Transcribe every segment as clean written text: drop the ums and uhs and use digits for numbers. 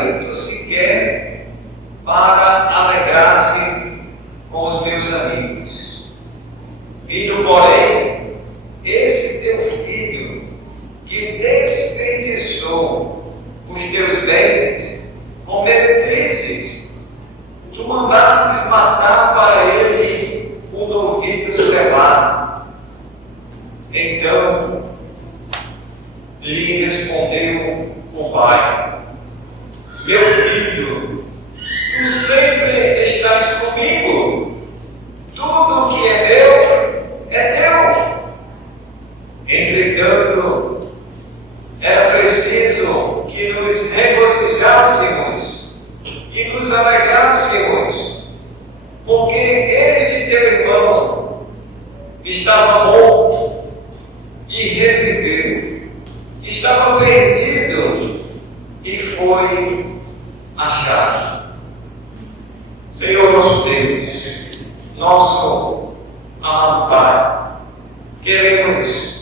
saído sequer para alegrar-se com os meus amigos. Vindo, porém, esse teu filho, que desperdiçou os teus bens com meretrizes, tu mandaste matar para ele um novilho cevado. Então lhe respondeu o pai: meu filho, tu sempre estás comigo, tudo o que é teu. Entretanto, era preciso que nos regozijássemos e nos alegrássemos, porque este teu irmão estava morto e reviveu, estava perdido e foi achado. Senhor nosso Deus, nosso amado Pai, queremos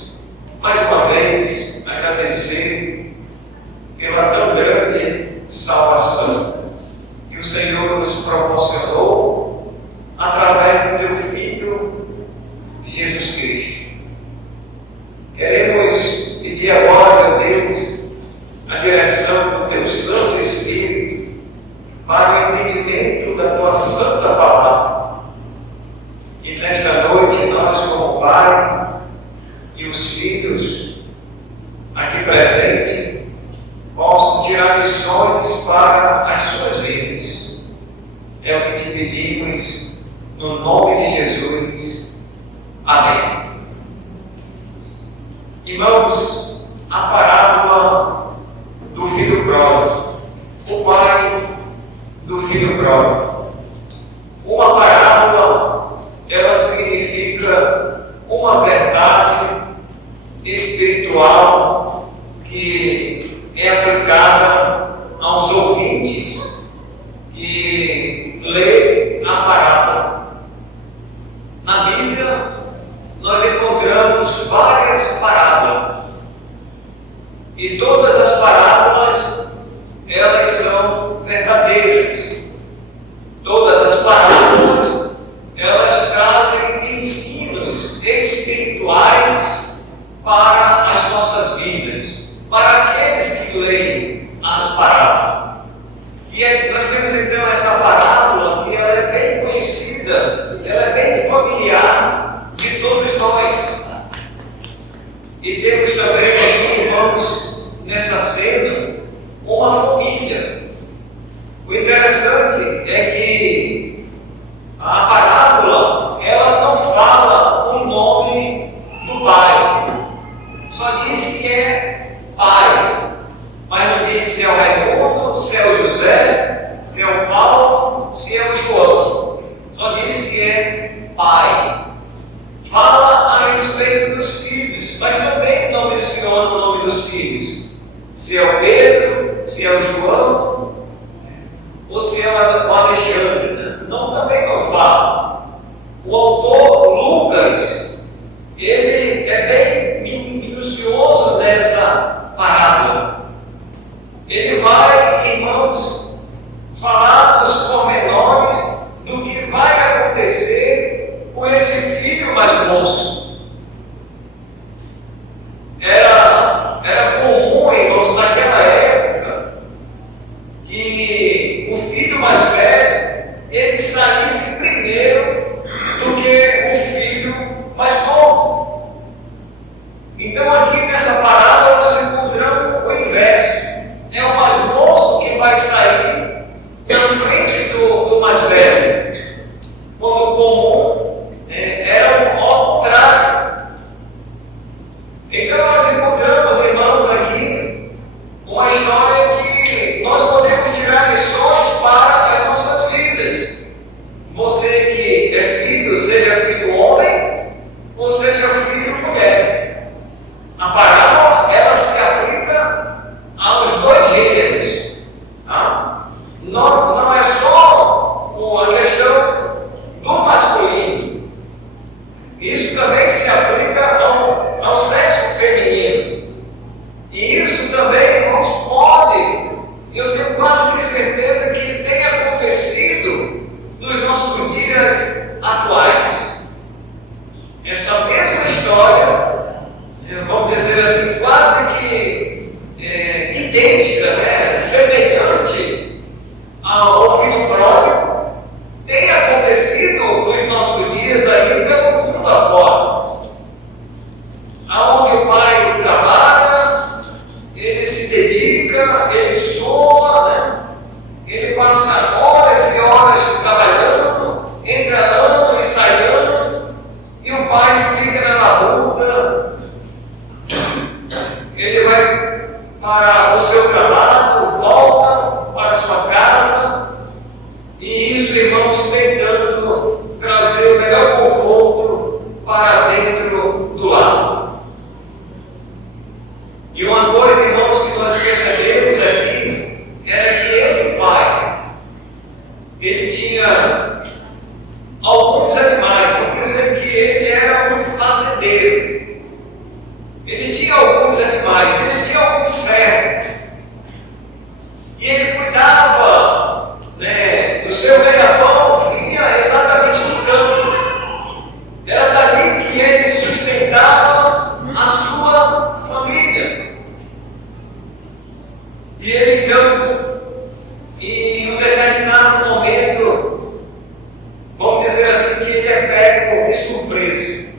mais uma vez agradecer pela tão grande salvação que o Senhor nos proporcionou através do teu Filho Jesus Cristo. Queremos pedir agora, meu Deus, a direção do teu Santo Espírito para o entendimento da tua santa palavra. E nesta noite nós, como Pai e os filhos aqui presentes, possam tirar lições para as suas vidas. É o que te pedimos, no nome de Jesus. Amém. Irmãos, a parábola do filho pródigo, o pai do filho pródigo. Uma parábola, ela significa uma verdade espiritual que é aplicada aos ouvintes que lê a parábola. Na Bíblia, nós encontramos várias parábolas, e todas as parábolas, elas são verdadeiras. Todas as parábolas, elas trazem ensinos espirituais para as nossas vidas, para aqueles que leem as parábolas. E nós temos então essa parábola que ela é bem conhecida, ela é bem familiar de todos nós. E temos também aqui, irmãos, nessa cena, uma família. O interessante é que a parábola, ela não fala o nome do pai, só diz que é pai, mas não diz se é o Raimundo, se é o José, se é o Paulo, se é o João, só diz que é pai. Fala a respeito dos filhos, mas também não menciona o nome dos filhos, se é o Pedro, se é o João, ou se é o Alexandre. Não, também não fala. O autor Lucas, ele é bem minucioso nessa parábola. Ele vai, irmãos, falar dos pormenores do que vai acontecer com este filho mais moço. Era comum, irmãos, naquela época, que o filho mais velho, ele saísse primeiro do que o filho mais novo. Então aqui nessa parábola nós encontramos o inverso. É o mais moço que vai sair na frente do mais velho. Quando comum era ao contrário. Então nós encontramos, irmãos, aqui uma história que nós podemos tirar lições para as nossas vidas. Você que é filho, seja filho homem ou seja filho mulher. A parábola, ela se aplica aos dois gêneros. Tá? Não é só a questão do masculino. Isso também se aplica ao sexo feminino. E isso também, irmãos, pode, eu tenho quase idêntica, né, semelhante ao filho pródigo, tem acontecido nos nossos dias aí pelo mundo afora. Aonde o pai trabalha, ele se dedica, ele soa, né? Ele passa horas e horas trabalhando, entra ano e sai ano, e o pai fica na labuta. Ele vai para o seu trabalho, volta para a sua casa, e isso, irmãos, tentando trazer o melhor conforto para dentro do lar. E uma coisa, irmãos, que nós percebemos aqui era que esse pai, ele tinha alguns animais. Vamos dizer que ele era um fazendeiro. Ele tinha alguns animais, ele tinha alguns servos. E ele cuidava, né, do seu ganha-pão, vinha exatamente no campo. Era dali que ele sustentava a sua família. E ele então, em um determinado momento, vamos dizer assim, que ele é pego de surpresa.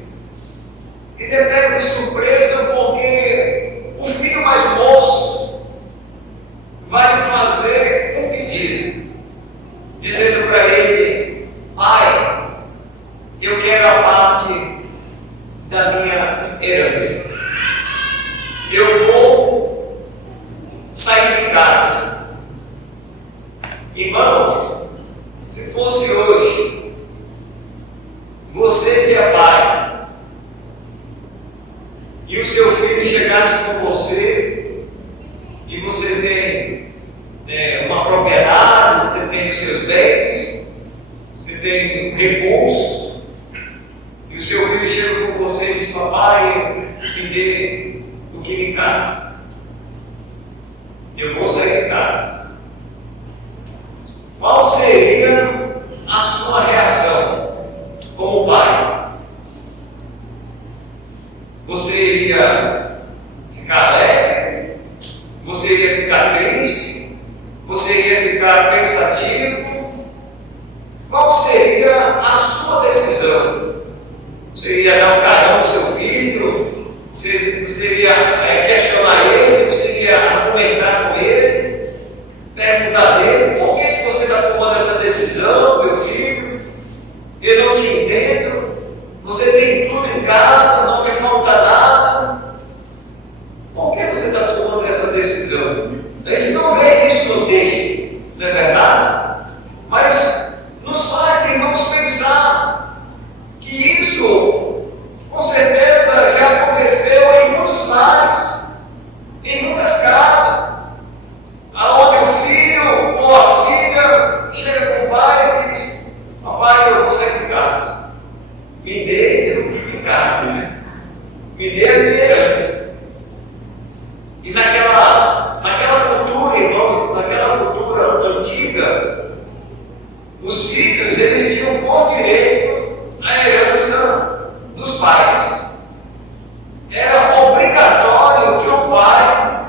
Ele é pego de surpresa porque o filho mais moço vai lhe fazer um pedido, dizendo para ele: pai, eu quero a parte da minha herança. Eu vou sair de casa. Irmãos, se fosse hoje, você que é pai, e o seu filho chegasse com você, e você tem uma propriedade, você tem os seus bens, você tem um recurso, e o seu filho chega com você e diz: papai, me dê o que me cabe. Eu vou sair de casa. Qual seria a sua reação como pai? Você iria ficar alegre? Você iria ficar triste? Você iria ficar pensativo? Qual seria a sua decisão? Você iria dar um carão no seu filho? Você iria questionar ele? Você iria argumentar com ele? Perguntar dele: por que você está tomando essa decisão, meu filho? Eu não te entendo. Você tem tudo em casa, não me falta nada. Por que você está tomando essa decisão? A gente não vê isso no texto, não é verdade? Mas nos faz, irmãos, pensar que isso, com certeza, já aconteceu em muitos lares, em muitas casas, aonde o filho ou a filha chega com o pai e diz: papai, eu vou sair de casa. Me dê o que me cabe, né? Me dê a minha herança. E naquela cultura, irmãos, naquela cultura antiga, os filhos, eles tinham por direito a herança dos pais. Era obrigatório que o pai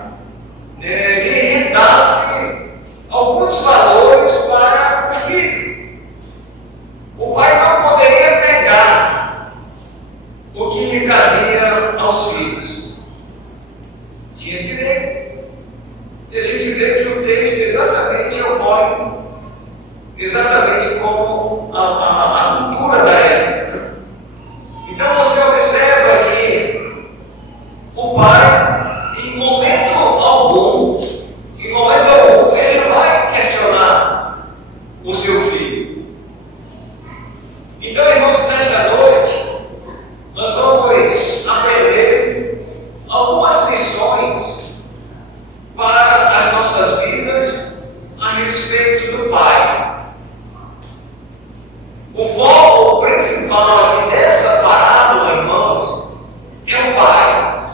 lhe rendasse alguns valores para o filho. O pai não poderia pegar o que lhe cabia aos filhos. Tinha direito. E a gente vê que o texto exatamente ocorre, exatamente como a cultura da época. Então você observa que o pai, em momento algum, ele vai questionar o seu filho. Então, irmãos, nesta noite, nós vamos aprender algumas lições para as nossas vidas a respeito do pai. O foco principal aqui dessa parábola, irmãos, é o pai.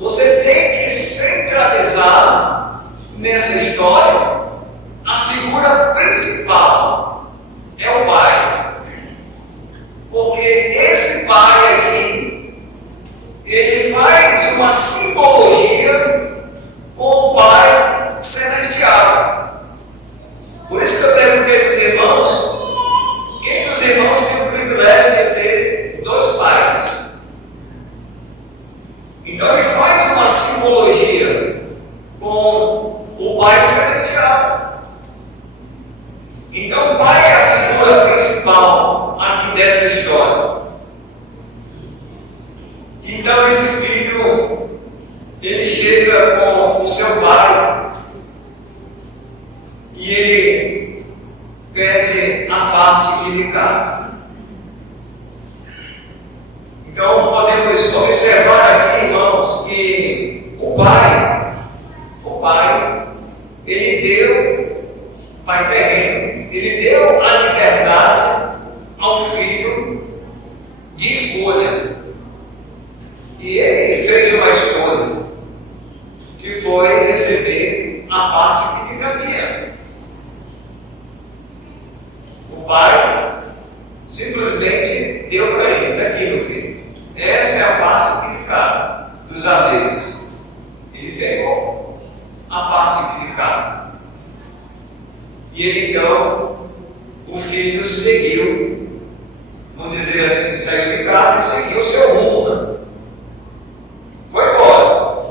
Você tem que centralizar nessa história a figura principal, é o pai. Porque esse pai aqui, ele faz uma simbologia com o pai o Pai Celestial. Então o Pai é a figura principal aqui dessa história. Então esse filho, ele chega com o seu pai e ele pede a parte que lhe cabe. Então podemos observar aqui, irmãos, que o pai, ele deu, pai terreno, ele deu a liberdade ao filho de escolha. E ele fez uma escolha, que foi receber a parte que lhe cabia. O pai simplesmente deu para ele: está aqui, meu filho, essa é a parte que lhe cabe dos haveres. Ele pegou a parte que lhe cabe. E ele, então, o filho seguiu, vamos dizer assim, saiu de casa e seguiu o seu rumo, né? Foi embora.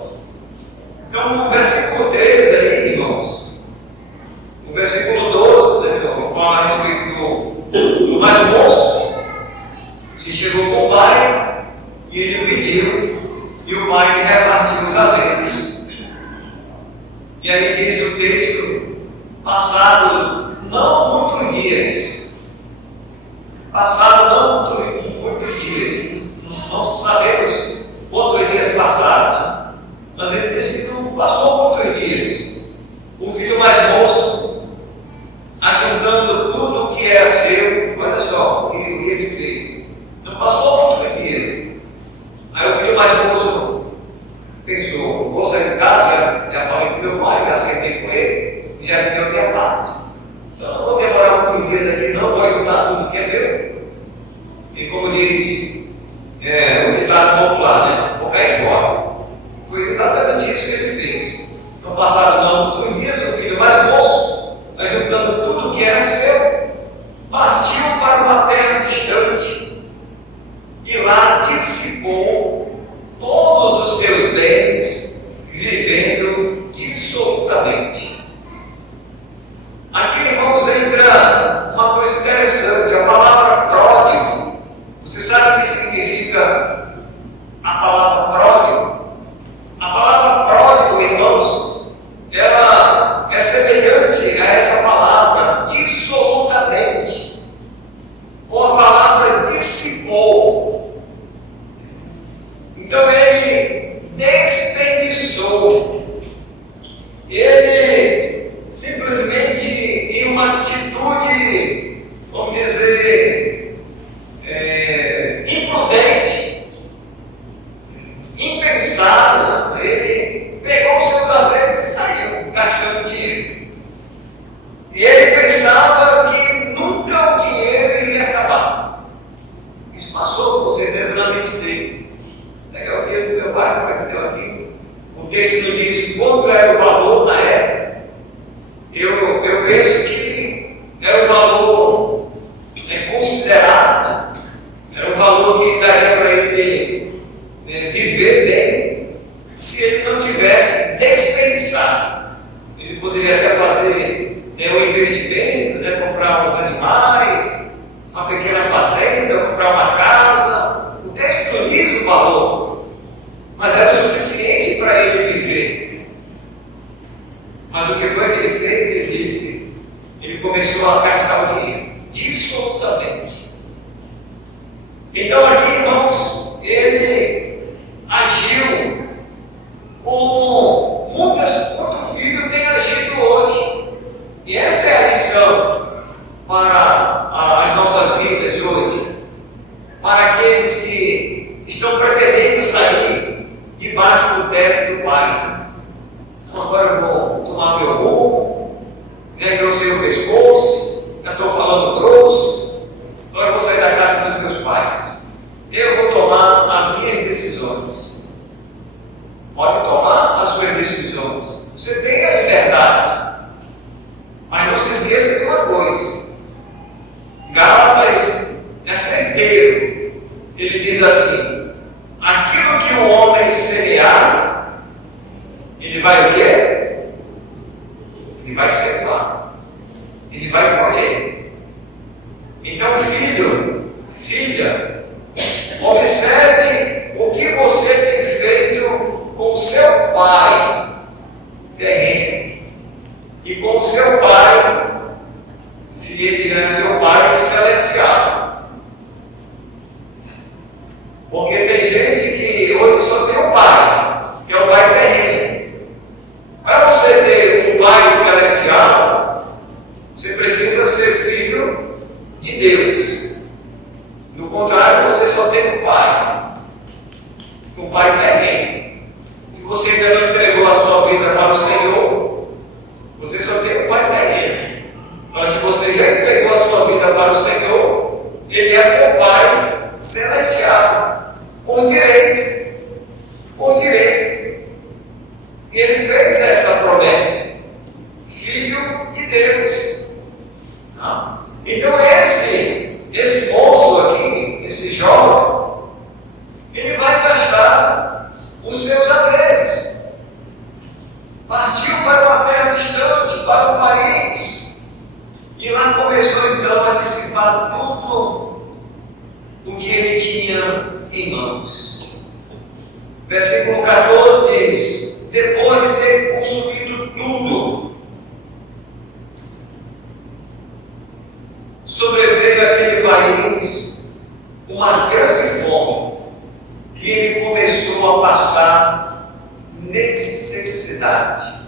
Então, no versículo 3 aí, irmãos, no versículo 12, né, fala a respeito do mais moço. Ele chegou com o pai e ele pediu, e o pai lhe repartiu os haveres. E aí diz o texto: passado não muitos dias, não sabemos quantos dias passaram, né? Mas ele disse que não passou muitos dias. O filho mais moço, ajuntando tudo o que era seu, olha só o que ele fez. Não passou muitos dias. Aí o filho mais moço pensou: vou sair de casa, já falei com meu pai, já sentei com ele, já me deu minha parte. Então não vou demorar muitos dias aqui, não, vou juntar tudo que é meu. E como diz o ditado popular, né? Vou cair fora. Foi exatamente isso que ele fez. Então, passaram não muitos dias, o filho mais moço, ajuntando tudo o que era seu, partiu para uma terra distante e lá dissipou todos os seus bens, vivendo dissolutamente. Aqui, irmãos, entra uma coisa interessante: a palavra pródigo. Você sabe o que significa a palavra pródigo? A palavra pródigo, irmãos, ela é semelhante a essa palavra dissolutamente, ou a palavra dissipou. Então ele desperdiçou, ele simplesmente, em uma atitude, vamos dizer, imprudente, impensado, ele pegou os seus haveres e saiu gastando dinheiro. E ele pensava que nunca o dinheiro iria acabar. Isso passou com certeza na mente dele. Pegar o dinheiro do meu pai, me deu aqui. O texto não diz quanto era o valor na época. Eu penso que era um valor considerável, né? Era um valor que daria para ele viver bem, se ele não tivesse desperdiçado. Ele poderia até fazer um investimento, comprar uns animais, uma pequena fazenda, comprar uma casa. O texto não diz o valor, mas era o suficiente para ele viver. Mas o que foi que ele fez? Ele disse, ele começou a gastar o dinheiro dissolutamente. Então aqui, irmãos, ele agiu como muito filho tem agido hoje. E essa é a lição para as nossas vidas hoje, para aqueles que estão pretendendo sair debaixo do teto do Pai. Então agora eu vou tomar meu rumo, engrossei o pescoço, já estou falando grosso, agora eu vou sair da casa dos meus pais. Eu vou tomar as minhas decisões. Pode tomar as suas decisões. Você tem a liberdade. Mas não se esqueça de uma coisa. Gálatas é certeiro. Ele diz assim: aquilo que o homem semear, ele vai o quê? ele vai ceifar, ele vai colher. Então, filho, filha, observe o que você tem feito com o seu pai terreno e com o seu pai, se ele é seu pai celestial. Porque tem gente que hoje só tem um pai, que é o pai terreno. Para você ter um pai celestial, você precisa ser filho de Deus. Do contrário, você só tem um pai terreno. Se você ainda não entregou a sua vida para o Senhor, você só tem um pai terreno. Mas se você já entregou a sua vida para o Senhor, Ele é o pai celestial, por direito, por direito. E Ele fez essa promessa, filho de Deus. Então esse moço aqui, esse jovem, ele vai gastar os seus haveres. Partiu para uma terra distante, para um país, e lá começou então a dissipar tudo o que ele tinha em mãos. Versículo 14 diz: depois de ter consumido tudo, sobreveio àquele país uma grande fome, que ele começou a passar necessidade.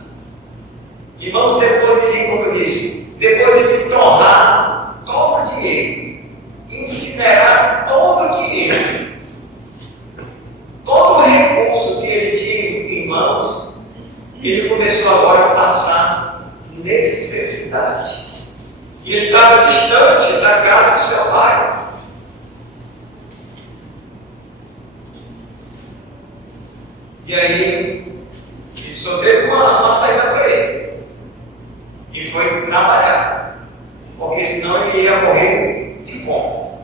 Irmãos, depois de, como eu disse, depois de torrar todo o dinheiro, incinerar todo o dinheiro, todo o recurso que ele tinha em mãos, ele começou agora a passar necessidade. E ele estava distante da casa do seu pai. E aí, ele só teve uma saída para ele. E foi trabalhar. Porque senão ele ia morrer de fome.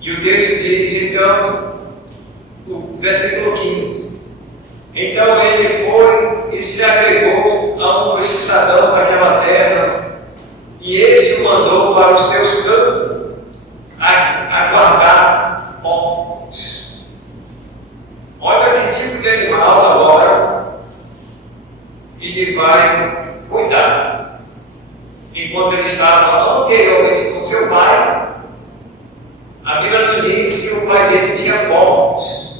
E o texto diz, então, o versículo 15. Então ele foi e se agregou a um cidadão daquela terra, e este o mandou para os seus campos a guardar porcos. Olha que tipo de animal agora ele vai cuidar. Enquanto ele estava anteriormente com seu pai, a Bíblia não diz se o pai dele tinha porcos.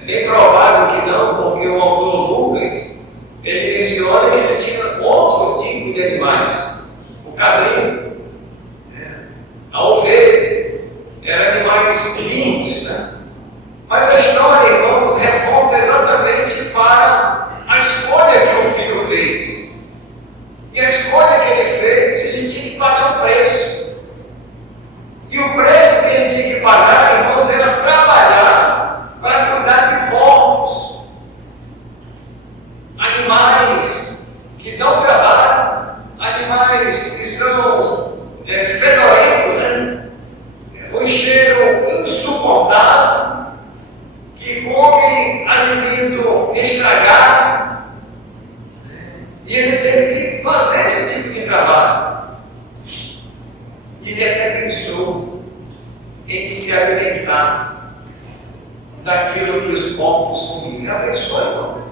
É bem provável que não, porque o autor Lucas, ele menciona que ele tinha outro tipo de animais. O cabrito, a ovelha, eram animais limpos, né? Mas a história, irmãos, remonta exatamente para a escolha que o filho fez. E a escolha que ele fez, ele tinha que pagar um preço. E o preço que ele tinha que pagar, irmãos, era trabalhar para cuidar de porcos, animais que dão trabalho, animais que são fedorentos, né? Um cheiro insuportável, que come alimento estragado, e ele teve que fazer esse tipo de trabalho. E ele até pensou em se alimentar daquilo que os porcos comiam. Já pensou, irmão?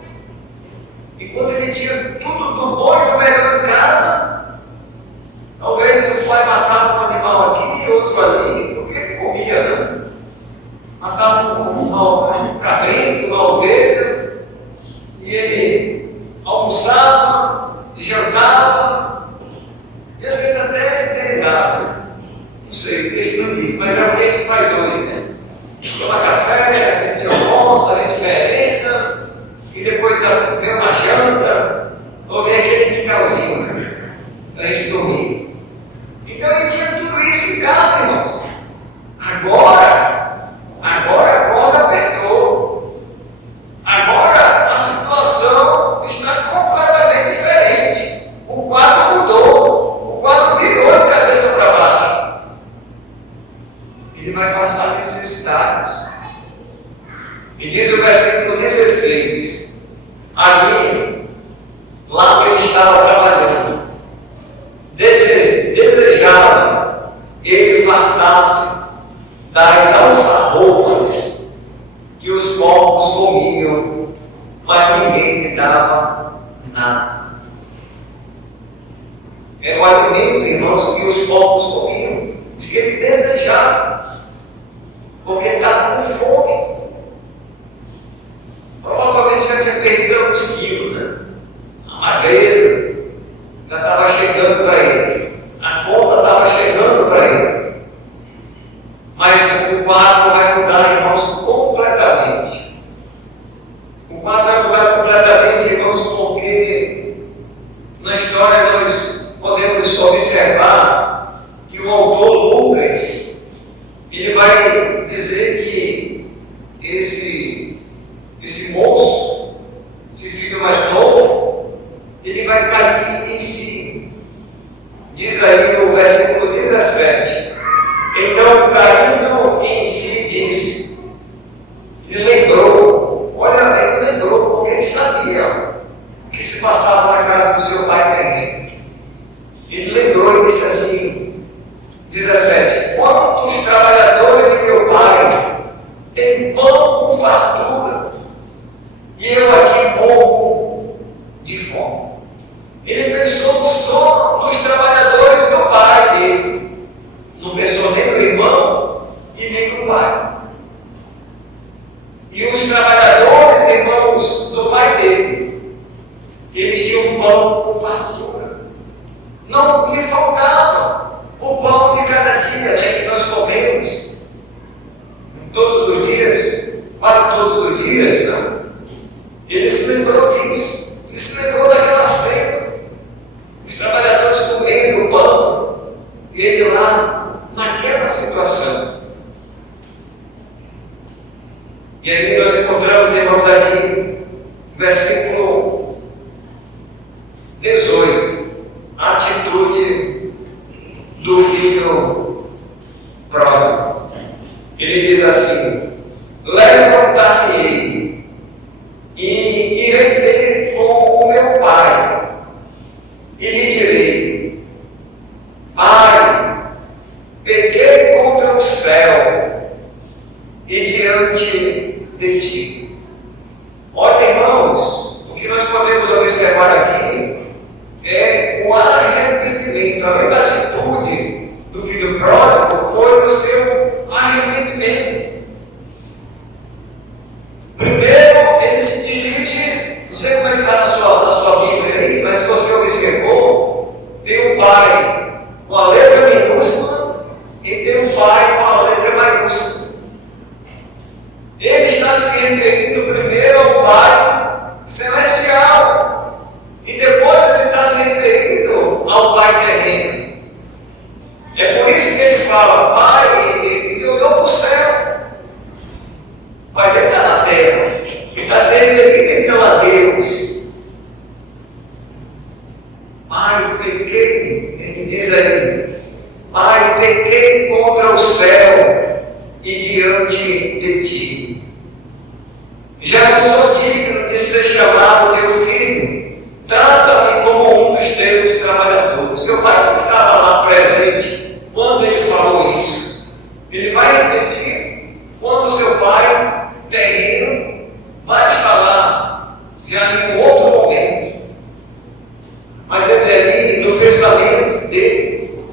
Enquanto ele tinha tudo do bom e do melhor em casa, talvez o pai matava um animal aqui, outro ali, porque ele comia, né? Matava um cabrito, uma ovelha, e ele almoçava, jantava, e às vezes até derivava. Não sei, o texto não diz, mas é o que a gente faz hoje, né? Toma café, a gente almoça, a gente merenda, e depois da mesma janta, ou vem aquele mingauzinho, né? A gente dormir. Então ele tinha tudo isso em casa, irmãos. Agora a corda apertou. Agora a situação está completamente diferente. O quadro mudou. O quadro virou de cabeça para baixo. Ele vai passar necessidades. E diz o versículo 16: ali Era o alimento, irmãos, que os povos comiam. Diz que ele desejava, porque estava com fome. Provavelmente já tinha perdido alguns quilos, né? A magreza já estava chegando para ele, a conta estava chegando para ele. Mas o quadro vai mudar, irmãos, completamente. O quadro vai mudar completamente, irmãos, porque na história nós podemos observar que o autor Lucas, ele vai dizer que esse moço, esse filho mais novo, ele vai cair em si. Diz aí no versículo 17. Então, caindo em si, diz, ele lembrou, olha, ele lembrou, porque ele sabia o que se passava na casa do seu pai terreno. Ele lembrou e disse assim, 17: quantos trabalhadores de meu pai têm pão com fartura, e eu aqui morro de fome. Ele pensou só nos trabalhadores do pai dele. Não pensou nem no irmão e nem no pai. E os trabalhadores, irmãos, do pai dele, eles tinham pão com fartura. Não lhe faltava o pão de cada dia, né, que nós comemos. Todos os dias, quase todos os dias, não. Ele se lembrou disso. Ele se lembrou daquela cena. Os trabalhadores comendo o pão. E ele lá, naquela situação. E aí nós encontramos, irmãos, aqui, versículo 18, a atitude do filho pródigo. Ele diz assim: levantar-me-ei e irei ter com o meu pai, e lhe direi: Pai, pequei contra o céu e diante de ti. Olha, irmãos, o que nós podemos observar aqui é o arrependimento. A mesma atitude do filho pródigo foi o seu arrependimento. Primeiro, ele se dirige, não sei como é que está na sua Bíblia aí, mas você observou, tem um pai com a letra minúscula e tem um pai com a letra maiúscula. Ele está se referindo primeiro ao Pai celestial e depois ele está se referindo ao Pai terreno. É por isso que ele fala: Pai, ele olhou para o céu. O Pai dele está na terra. Ele está se referindo então a Deus. Pai, pequei, ele diz aí: Pai, pequei contra o céu e diante de ti. Já não sou digno de ser chamado teu filho. Trata-me como um dos teus trabalhadores. Seu pai não estava lá presente quando ele falou isso. Ele vai repetir quando seu pai terreno vai estar lá, já em um outro momento. Mas ele ali, no pensamento dele,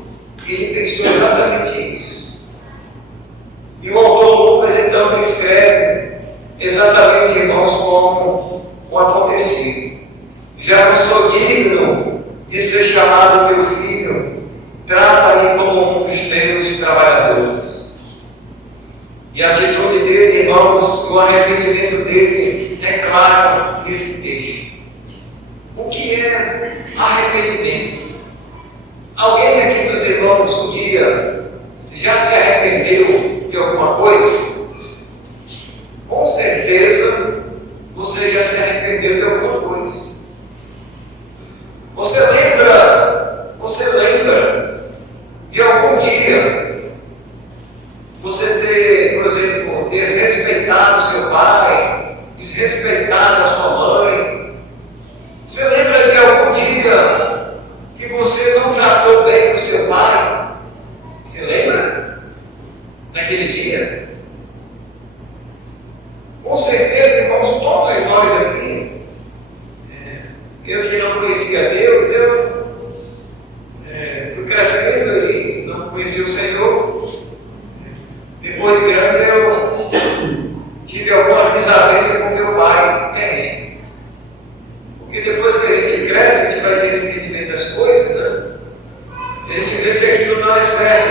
ele pensou exatamente isso. E o autor Lucas então escreve exatamente, irmãos, como aconteceu. Já não sou digno de ser chamado teu filho, trata-me como um dos teus trabalhadores. E a atitude dele, irmãos, o arrependimento dele é claro nesse texto. O que é arrependimento? Alguém aqui dos irmãos um dia já se arrependeu de alguma coisa? Com certeza você já se arrependeu de alguma coisa. Você lembra de algum dia você ter, por exemplo, desrespeitado seu pai, desrespeitado a sua mãe? Você lembra de algum dia que você não tratou bem o seu pai? Você lembra daquele dia? Com certeza, irmãos, todos nós aqui, eu que não conhecia Deus,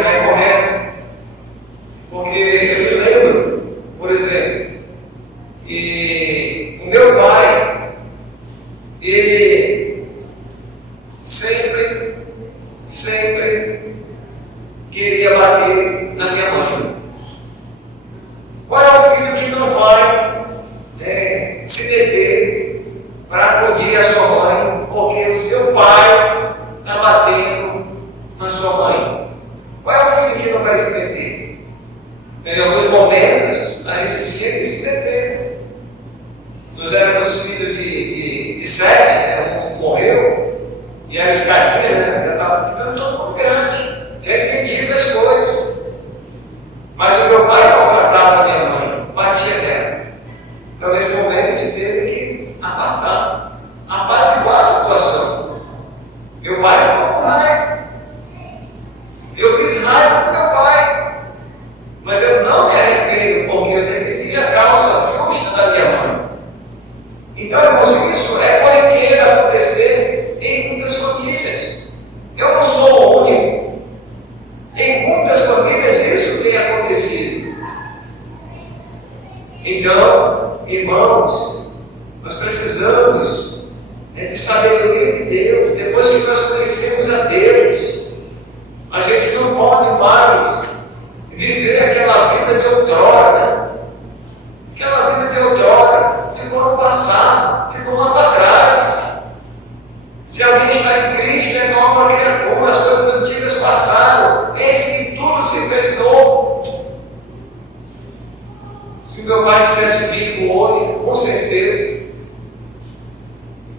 recorrendo, porque eu me lembro, por exemplo, que o meu pai, ele sempre queria bater na minha mãe. Qual é o filho que não vai se meter para acudir a sua mãe, porque o seu pai está batendo na sua mãe? Qual é o filho que não vai se meter? Em alguns momentos, a gente tinha que se meter. Nós éramos filhos de 7, né? Um morreu, e era escadinha, né? Já estava ficando todo mundo grande, já entendia as coisas. Mas o meu pai maltratava a minha mãe, batia nela. Então, nesse momento, a gente teve que apartar, apaziguar a situação. Meu pai ficou com raiva. Eu fiz raiva com meu pai, mas eu não me arrependo, porque eu defendi a causa justa da minha mãe. Então, irmãos, isso é corriqueiro acontecer em muitas famílias. Eu não sou o único. Em muitas famílias isso tem acontecido. Então, irmãos, nós precisamos de sabedoria de Deus. Depois que nós conhecemos a Deus, a gente não pode mais viver aquela vida de outrora, né? Aquela vida de outrora ficou no passado, ficou lá para trás. Se alguém está em Cristo, é nova criatura, as coisas antigas passaram, eis que tudo se fez novo. Se meu pai tivesse vivo hoje, com certeza,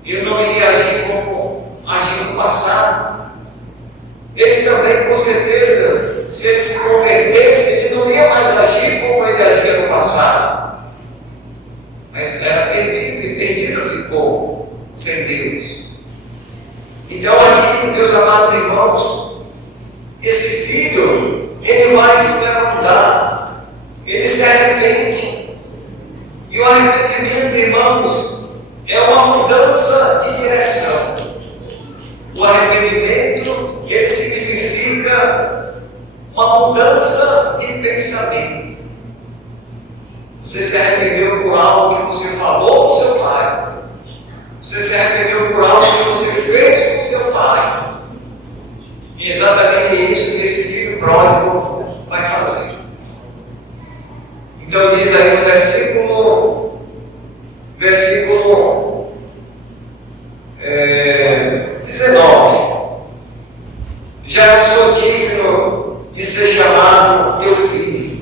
eu não iria agir como agiu no passado. Ele também, com certeza, se ele se convertesse, ele não ia mais agir como ele agia no passado. Mas era perdido, e perdido ficou sem Deus. Então, aqui, meus amados irmãos, esse filho, ele vai se levantar, ele se arrepende. E o arrependimento, irmãos, é uma mudança de direção. O arrependimento, ele significa uma mudança de pensamento. Você se arrependeu por algo que você falou com seu pai. Você se arrependeu por algo que você fez com seu pai. E é exatamente isso que esse filho pródigo vai fazer. Então diz aí no versículo 19: já não sou digno de ser chamado teu filho.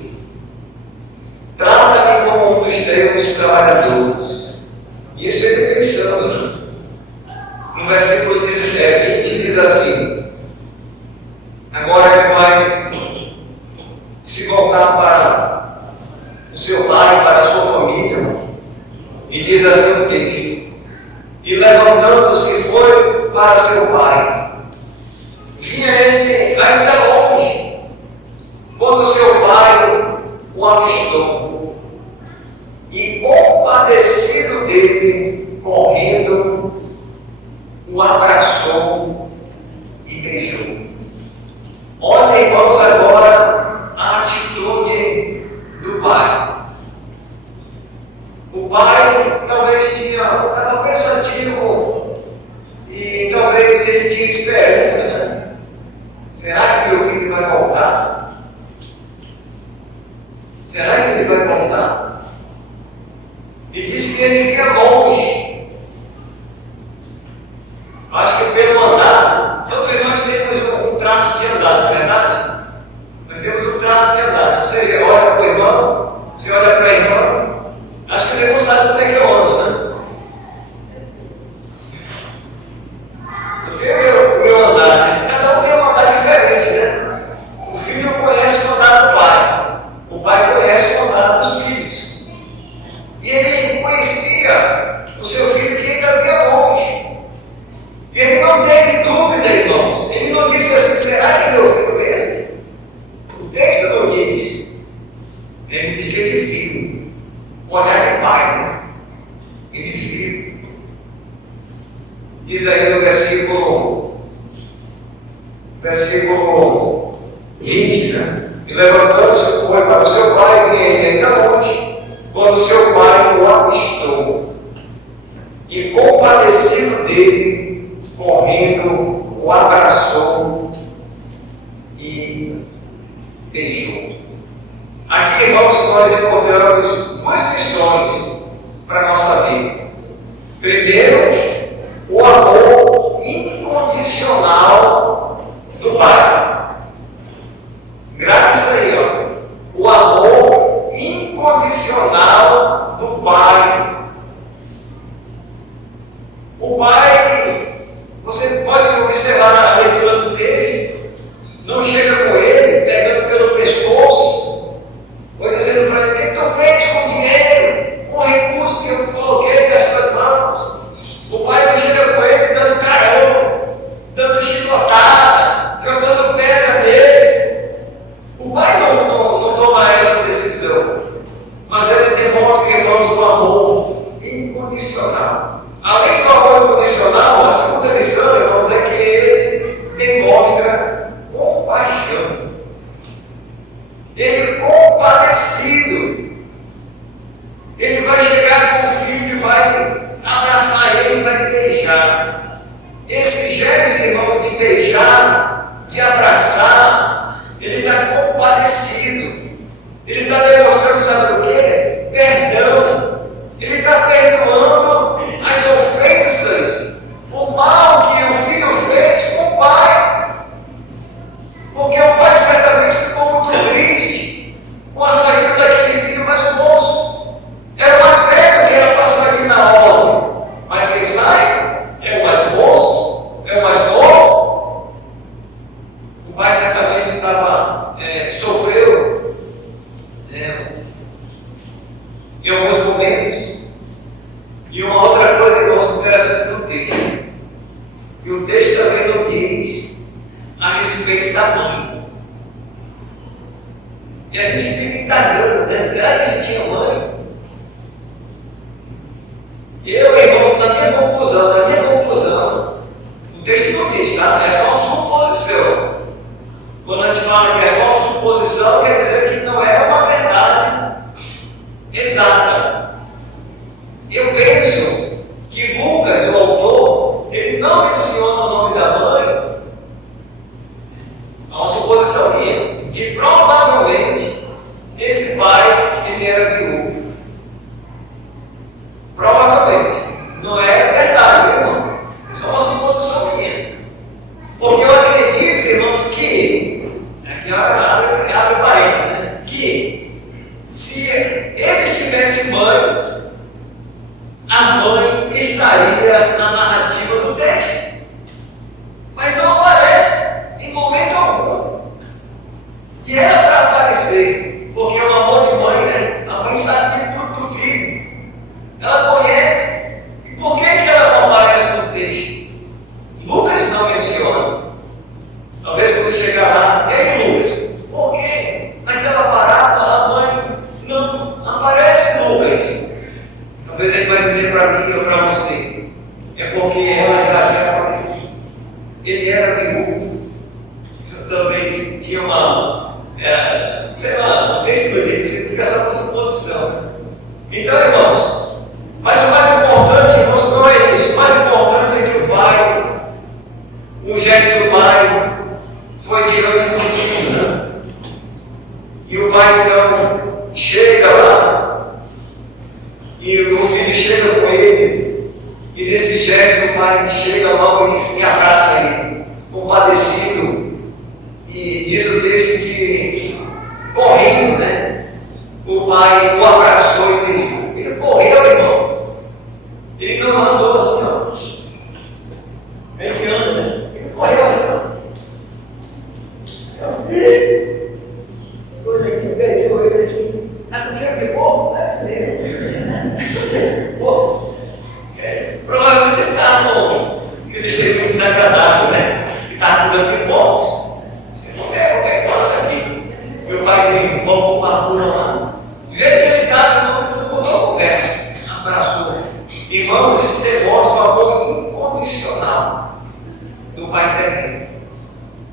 Trata-me como um dos teus trabalhadores. Isso ele pensando. No versículo 20 diz assim: agora ele vai se voltar para o seu pai, para a sua família, e diz assim o texto: e levantando-se foi para seu pai. Vinha ele ainda longe, quando seu pai o avistou, e compadecido dele, correndo, o abraçou e beijou. Olha, irmãos, agora a atitude do pai. O pai talvez estava pensativo e talvez ele tinha esperança, né? Será que meu filho vai voltar? Será que ele vai voltar? E disse que ele via longe. Acho que pelo andar, todos nós temos um traço de andar, não é verdade? Nós temos um traço de andar. Você olha para o irmão, você olha para a irmã, acho que o irmão sabe como é que eu ando, né? Porque o meu andar, né? Cada um tem um andar diferente, né? O filho conhece o andar do pai, o pai conhece o andar dos filhos. E ele conhecia o seu filho que ainda via longe. E ele não teve dúvida, irmãos. Ele não disse assim: será que é meu filho mesmo? O texto não diz. Ele disse que ele viu. O olhar de pai, né? Ele viu. Diz aí no versículo 20, né? E levantando-se foi para o seu pai, vinha ainda longe, quando seu pai o avistou. E compadecido dele, correndo, o abraçou e beijou. Aqui, irmãos, nós encontramos duas lições para a nossa vida. Primeiro, o amor incondicional do Pai. Grave isso aí, ó. O amor incondicional do Pai. O Pai, você pode observar na leitura do texto, não chega com ele, pegando pelo pescoço, ou dizendo para ele: o que tu fez com o dinheiro, com o recurso que eu coloquei nas tuas mãos? O pai não chega com ele dando carão, dando chicotada, jogando pedra nele. O pai não toma essa decisão, mas ele demonstra, irmãos, o amor incondicional. Além do amor incondicional, a segunda lição, irmãos, é que ele demonstra compaixão. Ele compadecido. Ele vai chegar com o filho, vai abraçar ele e vai beijar. Esse gesto, irmão, de beijar, de abraçar, ele está compadecido. Ele está demonstrando, sabe o quê? Perdão. Ele está perdoando as ofensas, o mal que o filho fez com o pai. Porque o pai certamente ficou muito triste com a saída daquele filho mais moço. Era o mais velho que era para sair na ordem. Mas quem sai é o mais moço, é o mais novo. O pai certamente sofreu em alguns momentos. E uma outra coisa, irmãos, interessante no texto, que o texto também não diz a respeito da mãe. E a gente fica indagando, né? Será que ele tinha mãe? Eu, irmãos, na minha conclusão, o texto não diz, tá? É só suposição. Quando a gente fala que é só suposição, quer dizer que não é uma verdade exata. Eu penso que Lucas, o autor, ele não menciona o nome da mãe. É uma suposição minha, que provavelmente esse pai ele era viúvo. Provavelmente. Não é verdade, meu irmão. Isso é uma suposição minha. Porque eu acredito, irmãos, que aqui abre parênteses, né? Que se ele tivesse mãe, a mãe estaria na narrativa do texto. Mas não aparece em momento algum. E era para aparecer, porque o amor de mãe, né? A mãe sabe de tudo do filho. Ela conhece. E por que ela não aparece no texto? Lucas não menciona. Talvez quando chegar lá, ei Lucas, por que naquela parábola a mãe não aparece, Lucas? Talvez ele vai dizer para mim ou para você: é porque ela já tinha falecido. Ele era viúvo. Talvez tinha sei lá, o texto do dia que fica só com suposição. Então, irmãos, mas o mais importante, irmãos, não é isso. O mais importante é que o pai, o gesto do pai, foi diante do filho, né? E o pai então chega lá, e o filho chega com ele, e desse gesto o pai chega logo e abraça ele, compadecido. E diz o texto que, correndo, né? O pai o abraçou e beijou. Ele correu, irmão. Ele não andou assim, ó. Ele anda, né? Ele correu assim, ó. Meu filho, coisa que beijou ele assim. Tá com cheiro de povo? Parece mesmo. Provavelmente ele estava com aquele cheiro muito desagradável, né? Ele estava mudando de box. Qualquer fora daqui. Meu pai tem uma boa fartura lá. Do jeito que ele está, não mudou a conversa. Abraçou. Irmãos, isso demonstra o amor incondicional do pai presente.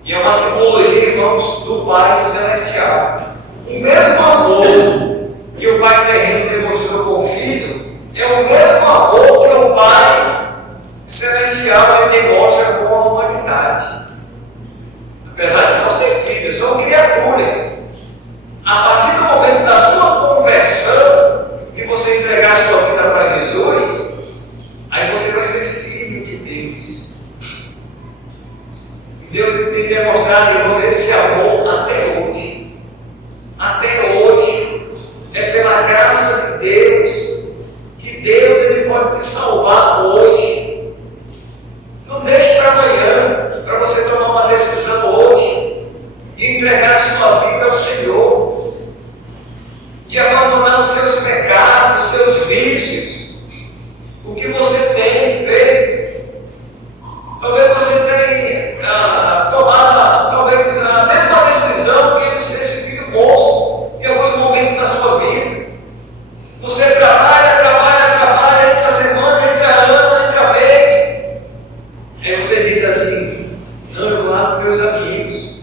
E é uma simbologia, irmãos, do Pai Celestial. O mesmo amor que o Pai terreno demonstrou com o Filho é o mesmo amor que o Pai Celestial demonstra com a humanidade. Apesar de não ser filhos, são criaturas. A partir do momento da sua conversão, que você entregar a sua vida para Jesus, aí você vai ser filho de Deus. E Deus tem demonstrado, irmãos, esse amor até hoje. Até hoje. É pela graça de Deus que Deus ele pode te salvar hoje. Não deixe para amanhã, para você tomar uma decisão hoje e entregar a sua vida ao Senhor, de abandonar os seus pecados, os seus vícios, o que você tem feito. Talvez você tenha tomado talvez a mesma decisão que esse filho moço em alguns momentos da sua vida. Você trabalha, entra semana, entra ano, entra mês. Aí você diz assim: não, eu vou lá com meus amigos,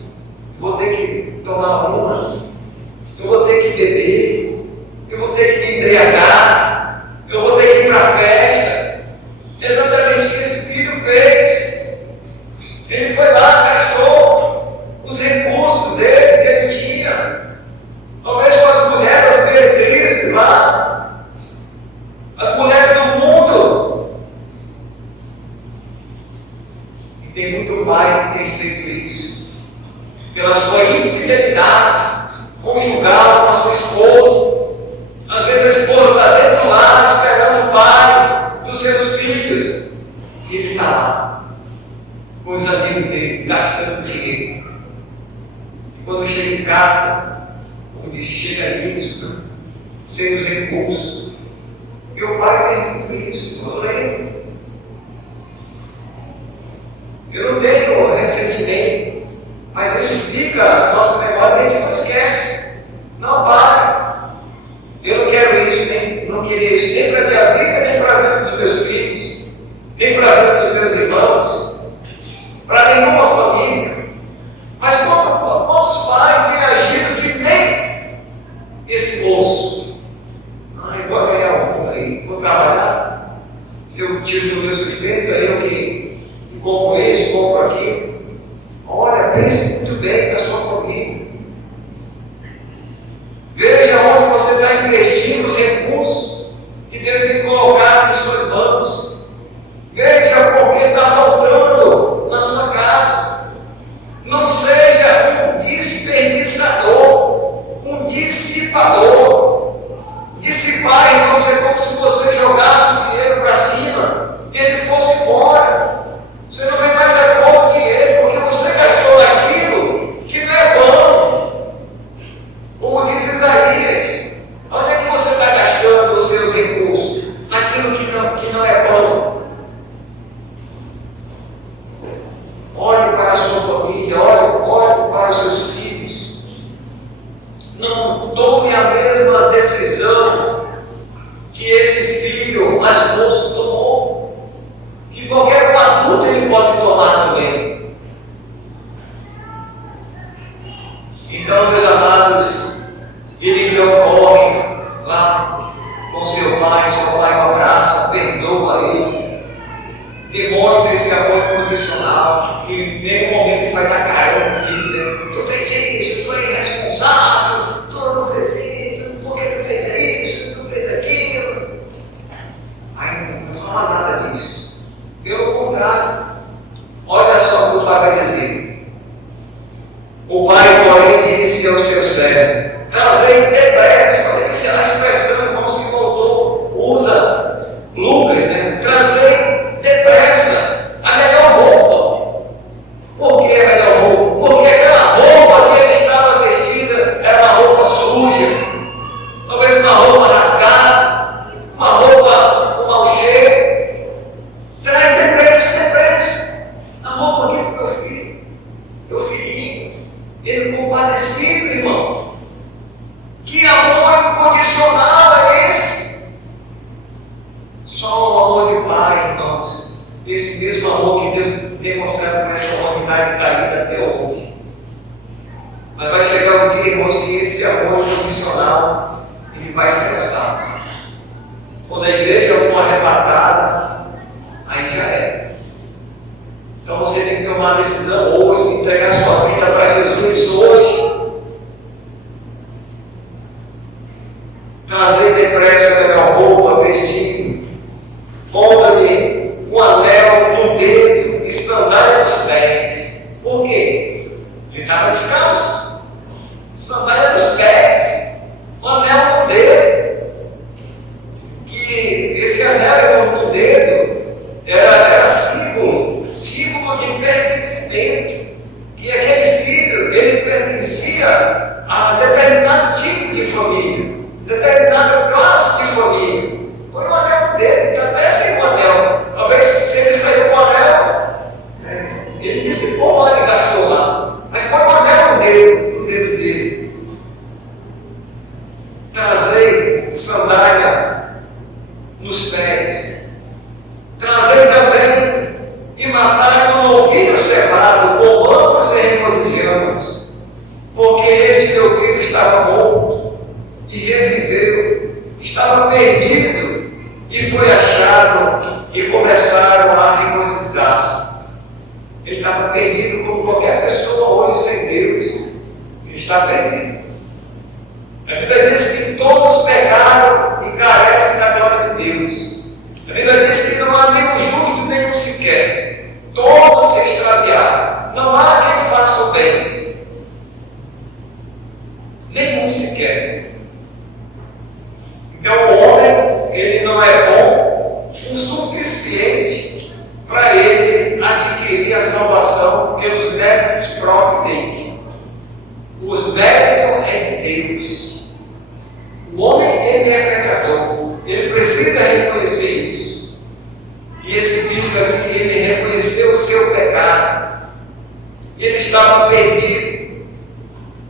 vou ter que tomar uma, eu vou ter que beber, eu vou ter que me embriagar, eu vou ter que ir para a festa. Exatamente o que esse filho fez. Ele foi lá, gastou os recursos dele que ele tinha, talvez com as mulheres, as meretrizes lá, as mulheres do mundo. E tem muito pai que tem feito isso, pela sua infidelidade conjugal com a sua esposa. Às vezes a esposa está dentro do lar, esperando o pai dos seus filhos, e ele está lá, com os amigos dele, gastando dinheiro. E quando chega em casa, como diz, chega nisso, sem os recursos. Meu pai fez muito isso, eu lembro. Eu não tenho ressentimento, mas isso fica na nossa memória e a gente não esquece. Não para. Eu não quero isso, não queria isso, nem para a minha vida, nem para a vida dos meus filhos, nem para a vida dos meus irmãos, para nenhuma família. Mas quantos pais têm agido que nem esse moço? Eu vou ganhar um aí, vou trabalhar, eu tiro do meu sustento, é eu que compro isso, compro aquilo. Olha, pense muito bem na sua família. Veja onde você está investindo os recursos que Deus tem colocado em suas mãos. Veja porque está faltando na sua casa. Não seja um desperdiçador, um dissipador. Dissipar, irmãos, é como se você jogasse o dinheiro para cima e ele fosse embora. Você não vê mais a cor do dinheiro, porque você gastou naquilo que não é bom. Como diz Isaías, onde é que você está gastando os seus recursos? Naquilo que não é bom. Olhe para a sua família, olhe para os seus filhos. Não tome a mesma decisão que esse filho mais moço tomou, que qualquer adulto ele pode tomar também. Então, meus amados, ele então corre lá com seu pai o abraça, perdoa ele, demonstra esse amor incondicional, que em nenhum momento ele vai dar carão no filho dele. Tu fez isso, tu é irresponsável, tu não fez isso, por que tu fez isso, tu fez aquilo. Aí não fala nada disso. Pelo contrário, olha só o que o pai vai dizer. O pai, porém, disse ao seu servo: trazei depressa. Olha aquela expressão, irmãos, que usa Lucas, né? Trazei depressa a melhor roupa. Por que a melhor roupa? Porque aquela roupa que ele estava vestida era uma roupa suja, talvez uma roupa rasgada, uma roupa com mau cheiro. Traz depressa a roupa aqui para o meu filho, meu filhinho. Ele compadecido, irmão. Que amor incondicional é esse? Só o amor de pai, irmãos. Esse mesmo amor que Deus demonstrava com essa humanidade. oportunidade caída até hoje. Mas vai chegar um dia, irmãos, que esse amor incondicional ele vai cessar. Quando a igreja for arrebatada, aí já é. Então você tem que tomar a decisão hoje, de entregar sua vida para Jesus hoje. Trazer depressa a melhor roupa, vestir, ponda-lhe um anel no dedo e sandália nos pés. Por quê? Ele estava descalço. Sandália nos pés, um anel no dedo. Que esse anel no dedo era símbolo de pertencimento. Que aquele filho, ele pertencia a determinado tipo de família, determinada classe de família. Põe um anel no dedo, até sem um anel. Talvez se ele saiu com o anel, ele dissipou lá, ele gastou lá. Mas põe um anel no dedo dele. Trazei sandália nos pés. Trazei também e matai um novilho cevado, comamos e regozijamos, porque este meu filho estava morto e reviveu, estava perdido e foi achado, e começaram a regozijar-se. Ele estava perdido como qualquer pessoa hoje sem Deus. Ele está perdido. A Bíblia diz que todos pecaram e carecem da glória de Deus. A Bíblia diz que não há nenhum justo, nenhum sequer. Todos se extraviaram. Não há quem faça o bem. Nenhum sequer. Então o homem, ele não é bom o suficiente para ele adquirir a salvação pelos méritos próprios dele. Os méritos é de Deus. O homem, ele é pecador. Ele precisa reconhecer isso. E esse filho aqui, ele reconheceu o seu pecado. Ele estava perdido.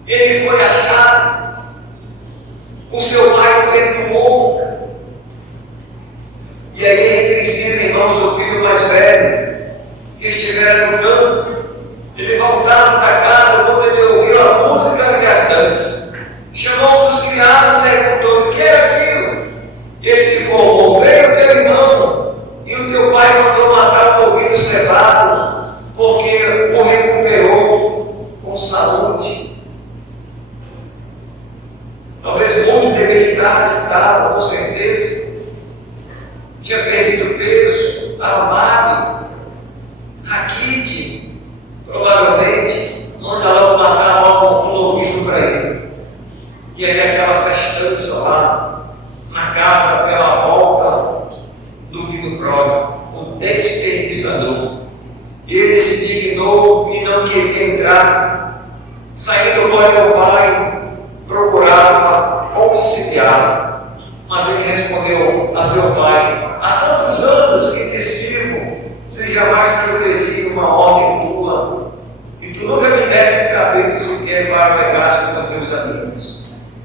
Ele foi achado. O seu pai o perdoou. E aí entre si, irmãos, o filho mais velho, que estivera no campo, ele voltava para casa quando ele ouviu a música e as danças. Chamou um dos criados e perguntou: o que é aquilo? Ele informou: veio teu irmão, e o teu pai mandou matar o novilho cevado, porque o recuperou com saúde. Talvez muito debilitado estava, com certeza. Tinha perdido peso, armado, raquite, provavelmente, manda logo matar logo um novilho para ele. E aí aquela festança lá, na casa, pela volta do filho pródigo, o desperdiçador. Ele se dignou e não queria entrar. Saindo, porém, o pai procurava conciliá-lo. Mas ele respondeu a seu pai: há tantos anos que te sirvo, sem jamais transgredir uma ordem tua, e tu nunca me deste um cabrito sequer para alegrar-se com os meus amigos.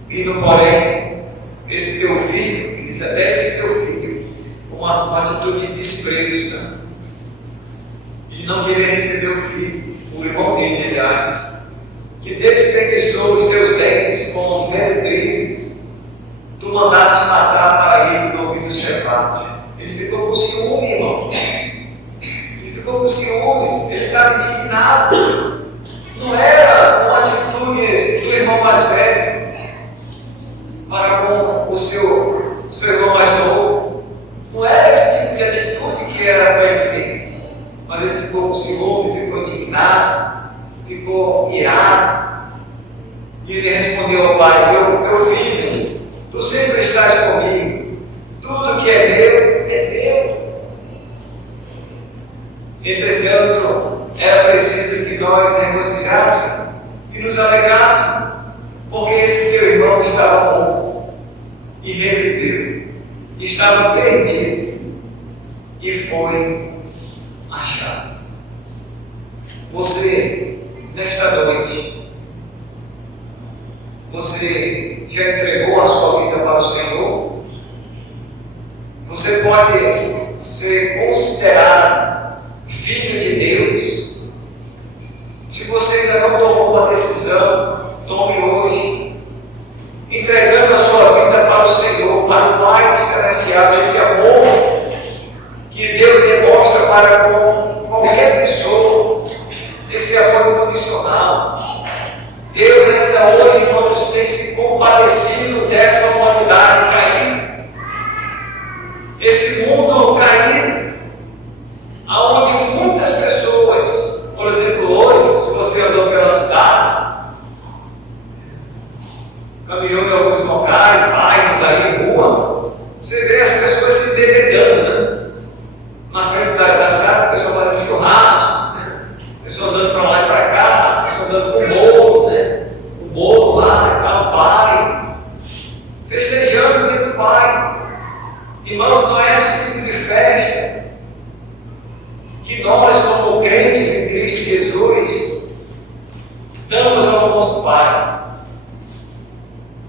Vindo, porém, esse teu filho, ele diz até esse teu filho, com uma atitude de desprezo, né? Ele não queria receber o filho, o irmão dele, aliás, que desperdiçou os teus bens como meretrizes. Tu mandaste matar para ele o novilho cevado. Ele ficou com ciúme, irmão. Ele ficou com ciúme. Ele estava indignado. Não era uma atitude do irmão mais velho para com o seu irmão mais novo. Não era esse tipo de atitude que era para ele ter. Mas ele ficou com ciúme, ficou indignado, ficou irado. E ele respondeu ao pai: meu filho, tu sempre estás comigo, tudo que é meu é teu. Entretanto, era preciso que nós regozijássemos e nos alegrássemos, porque esse teu irmão estava morto e reviveu, estava perdido e foi achado. Você, nesta noite, você já entregou a sua vida para o Senhor? Você pode ser considerado filho de Deus? pensou nesse apoio condicional? Deus ainda hoje todos tem se compadecido dessa humanidade caída, esse mundo caído, aonde muitas pessoas, por exemplo, hoje, se você andou pela cidade, caminhou em alguns locais, bairros aí, rua, você vê as pessoas se debedando, né? Na frente das casas, a pessoa fazendo churrasco, né? A pessoa andando para lá e para cá, a pessoa andando com o bolo, né? O bolo lá, tá, o pai, festejando o dia do pai. Irmãos, não é esse tipo de festa que nós, como crentes em Cristo Jesus, damos ao nosso Pai.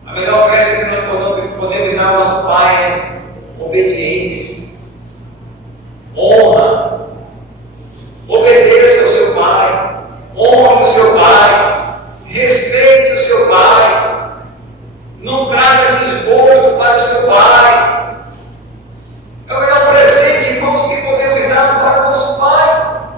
A melhor festa que nós podemos dar ao nosso Pai é obediência, honra. Obedeça ao seu Pai, honre o seu Pai, respeite o seu Pai, não traga desgosto para o seu Pai. É o melhor presente, irmãos, que podemos dar para o nosso Pai.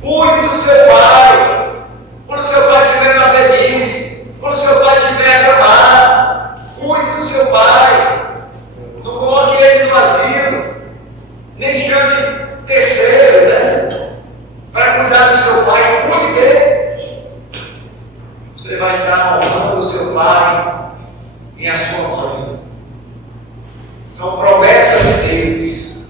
Cuide do seu Pai. Quando o seu Pai estiver na velhice, quando o seu Pai estiver acamado, cuide do seu Pai. Não coloque ele no asilo, nem chame terceiro, né? Para cuidar do seu Pai, cuide dele. Você vai estar honrando o seu Pai e a sua mãe. São promessas de Deus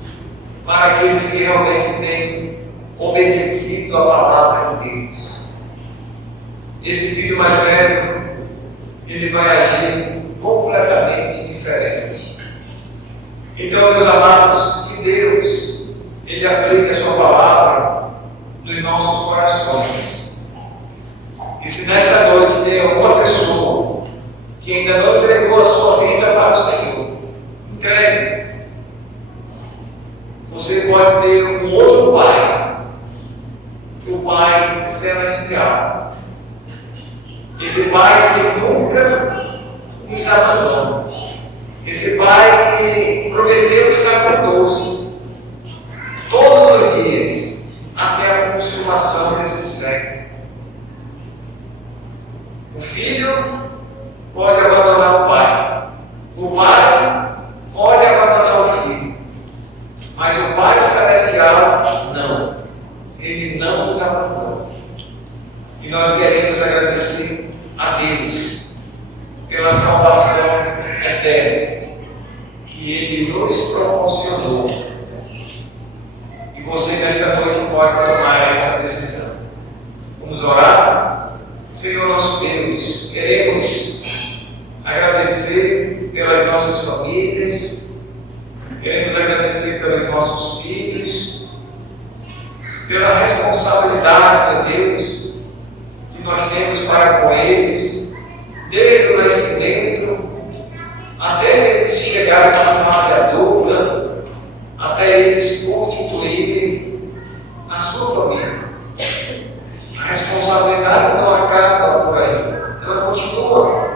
para aqueles que realmente têm obedecido à palavra de Deus. Esse filho mais velho, ele vai agir completamente diferente. Então, meus amados, que Deus, ele aplique a sua palavra nos nossos corações. E se nesta noite tem alguma pessoa que ainda não entregou a sua vida para o Senhor, entregue. Você pode ter um outro pai, o Pai celestial. Esse Pai que nunca nos abandona. Esse Pai que prometeu estar conosco todos os dias, até a consumação desse século. O filho pode abandonar o pai. O pai pode abandonar o filho. Mas o Pai celestial, não. Ele não nos abandona. E nós queremos agradecer a Deus pela salvação eterna que Ele nos proporcionou. E você nesta noite pode tomar essa decisão. Vamos orar? Senhor nosso Deus, queremos agradecer pelas nossas famílias, queremos agradecer pelos nossos filhos, pela responsabilidade, meu Deus, que nós temos para com eles, desde o nascimento até eles chegarem na fase adulta, até eles constituírem a sua família. A responsabilidade não acaba por aí, ela continua.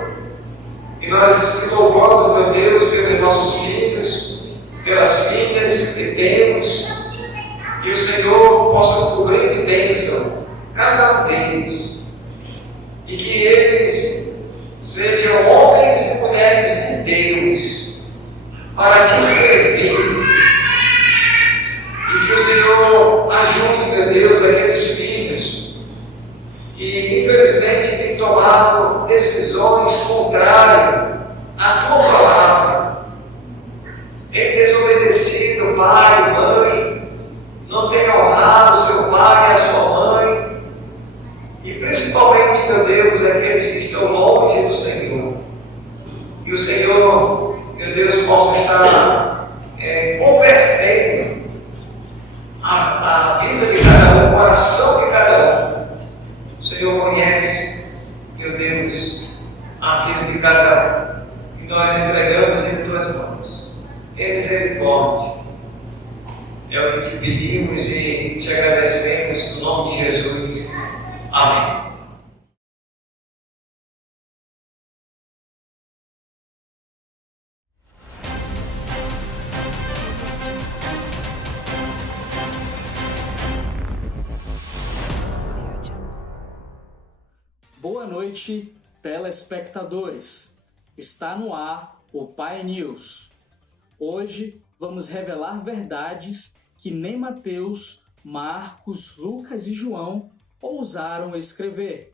E nós te louvamos, meu Deus, pelos nossos filhos, pelas filhas que temos, que o Senhor possa cobrir de bênção cada um deles, e que eles sejam homens e mulheres de Deus para te servir, e que o Senhor ajude, meu Deus, aqueles filhos que infelizmente têm tomado decisões contrárias à tua palavra, têm desobedecido pai, mãe, não têm honrado o seu pai e a sua mãe, e principalmente, meu Deus, aqueles que estão longe do Senhor. E o Senhor, meu Deus, possa estar convertendo a vida de cada um, o coração de cada um. O Senhor conhece, meu Deus, a vida de cada um, e nós entregamos em tuas mãos. Em misericórdia. É o que te pedimos e te agradecemos no nome de Jesus. Amém. Boa noite, telespectadores. Está no ar o Pai News. Hoje vamos revelar verdades que nem Mateus, Marcos, Lucas e João ousaram escrever.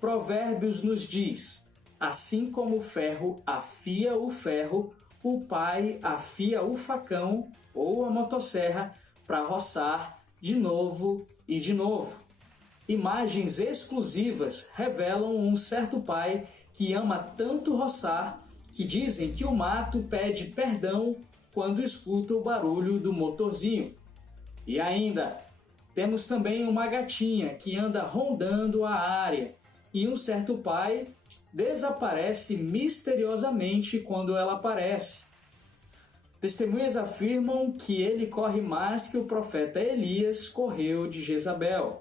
Provérbios nos diz: assim como o ferro afia o ferro, o pai afia o facão ou a motosserra para roçar de novo e de novo. Imagens exclusivas revelam um certo pai que ama tanto roçar que dizem que o mato pede perdão quando escuta o barulho do motorzinho. E ainda, temos também uma gatinha que anda rondando a área e um certo pai desaparece misteriosamente quando ela aparece. Testemunhas afirmam que ele corre mais que o profeta Elias correu de Jezabel.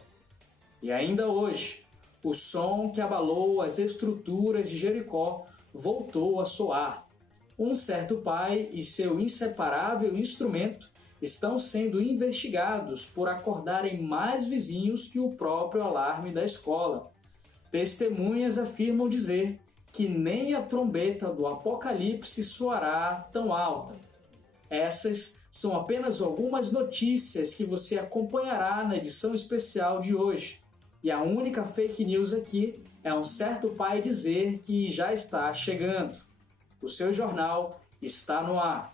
E ainda hoje, o som que abalou as estruturas de Jericó voltou a soar. Um certo pai e seu inseparável instrumento estão sendo investigados por acordarem mais vizinhos que o próprio alarme da escola. Testemunhas afirmam dizer que nem a trombeta do Apocalipse soará tão alta. Essas são apenas algumas notícias que você acompanhará na edição especial de hoje. E a única fake news aqui é um certo pai dizer que já está chegando. O seu jornal está no ar.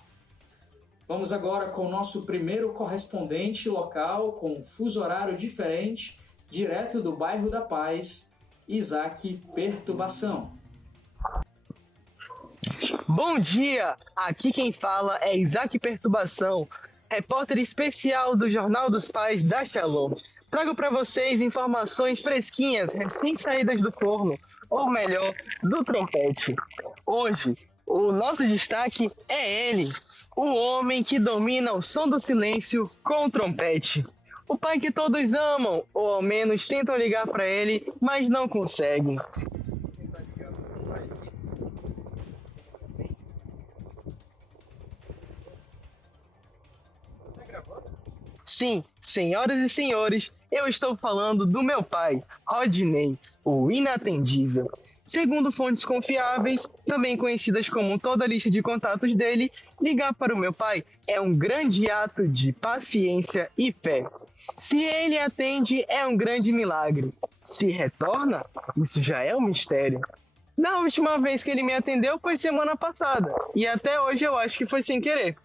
Vamos agora com o nosso primeiro correspondente local com um fuso horário diferente, direto do bairro da Paz, Isaac Perturbação. Bom dia! Aqui quem fala é Isaac Perturbação, repórter especial do Jornal dos Pais da Shalom. Trago para vocês informações fresquinhas, recém-saídas do forno, ou melhor, do trompete. Hoje, o nosso destaque é ele, o homem que domina o som do silêncio com o trompete. O pai que todos amam, ou ao menos tentam ligar para ele, mas não conseguem. Sim, senhoras e senhores, eu estou falando do meu pai, Rodney, o inatendível. Segundo fontes confiáveis, também conhecidas como toda a lista de contatos dele, ligar para o meu pai é um grande ato de paciência e fé. Se ele atende, é um grande milagre. Se retorna, isso já é um mistério. Na última vez que ele me atendeu foi semana passada, e até hoje eu acho que foi sem querer.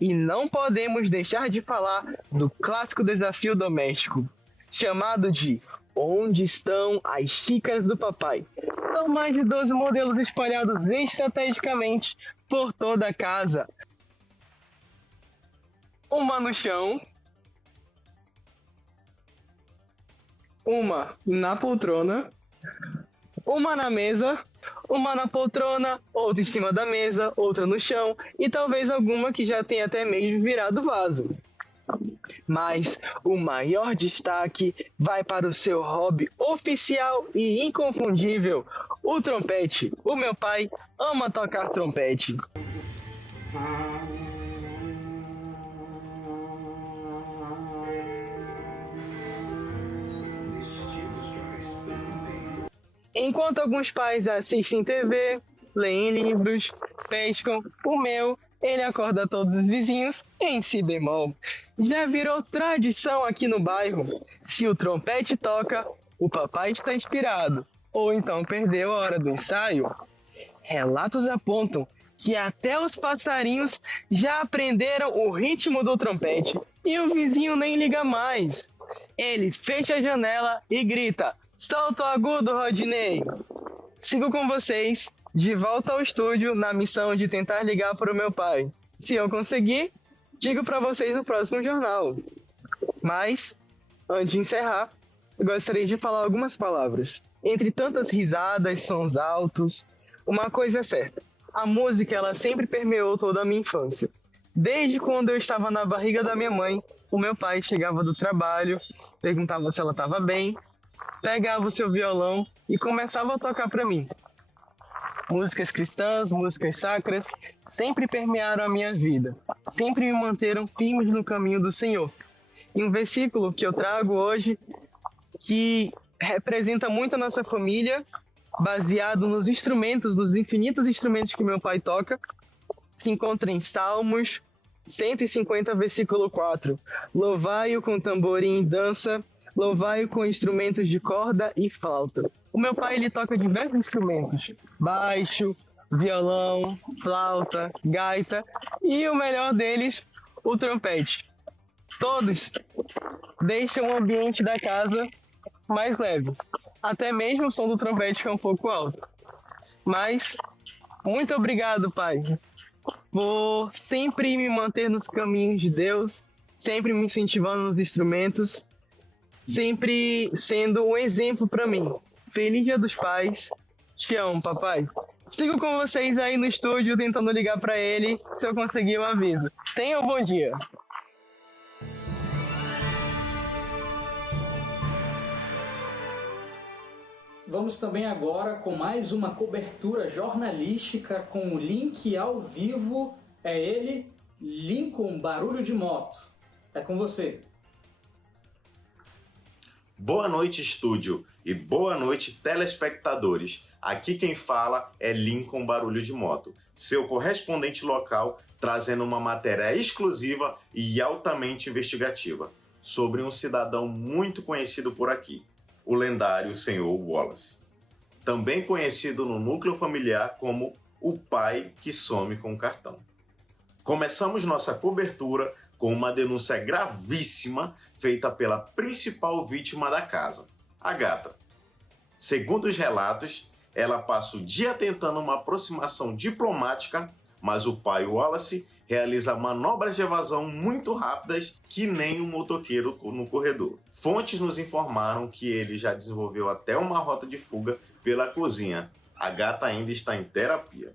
E não podemos deixar de falar do clássico desafio doméstico, chamado de Onde estão as xícaras do papai? São mais de 12 modelos espalhados estrategicamente por toda a casa. Uma no chão, uma na poltrona, uma na mesa, uma na poltrona, outra em cima da mesa, outra no chão e talvez alguma que já tenha até mesmo virado vaso. Mas o maior destaque vai para o seu hobby oficial e inconfundível, o trompete. O meu pai ama tocar trompete. Enquanto alguns pais assistem TV, leem livros, pescam, o meu, ele acorda todos os vizinhos em si bemol. Já virou tradição aqui no bairro. Se o trompete toca, o papai está inspirado, ou então perdeu a hora do ensaio. Relatos apontam que até os passarinhos já aprenderam o ritmo do trompete e o vizinho nem liga mais. Ele fecha a janela e grita: solta o agudo, Rodney! Sigo com vocês, de volta ao estúdio, na missão de tentar ligar para o meu pai. Se eu conseguir, digo para vocês no próximo jornal. Mas, antes de encerrar, eu gostaria de falar algumas palavras. Entre tantas risadas, sons altos, uma coisa é certa. A música, ela sempre permeou toda a minha infância. Desde quando eu estava na barriga da minha mãe, o meu pai chegava do trabalho, perguntava se ela estava bem, pegava o seu violão e começava a tocar para mim. Músicas cristãs, músicas sacras, sempre permearam a minha vida, sempre me manteram firmes no caminho do Senhor. E um versículo que eu trago hoje, que representa muito a nossa família, baseado nos instrumentos, nos infinitos instrumentos que meu pai toca. Se encontra em Salmos 150, versículo 4. Louvai-o com tamborim e dança, louvai-o com instrumentos de corda e flauta. O meu pai, ele toca diversos instrumentos: baixo, violão, flauta, gaita e o melhor deles, o trompete. Todos deixam o ambiente da casa mais leve. Até mesmo o som do trompete que é um pouco alto. Mas, muito obrigado, pai, por sempre me manter nos caminhos de Deus, sempre me incentivando nos instrumentos, sempre sendo um exemplo para mim. Feliz Dia dos Pais. Te amo, papai. Sigo com vocês aí no estúdio, tentando ligar para ele. Se eu conseguir, eu aviso. Tenha um bom dia. Vamos também agora com mais uma cobertura jornalística com o link ao vivo. É ele, Lincoln Barulho de Moto. É com você. Boa noite, estúdio, e boa noite, telespectadores. Aqui quem fala é Lincoln Barulho de Moto, seu correspondente local, trazendo uma matéria exclusiva e altamente investigativa sobre um cidadão muito conhecido por aqui, o lendário Senhor Wallace, também conhecido no núcleo familiar como o pai que some com o cartão. Começamos nossa cobertura com uma denúncia gravíssima feita pela principal vítima da casa, a gata. Segundo os relatos, ela passa o dia tentando uma aproximação diplomática, mas o pai Wallace realiza manobras de evasão muito rápidas que nem um motoqueiro no corredor. Fontes nos informaram que ele já desenvolveu até uma rota de fuga pela cozinha. A gata ainda está em terapia.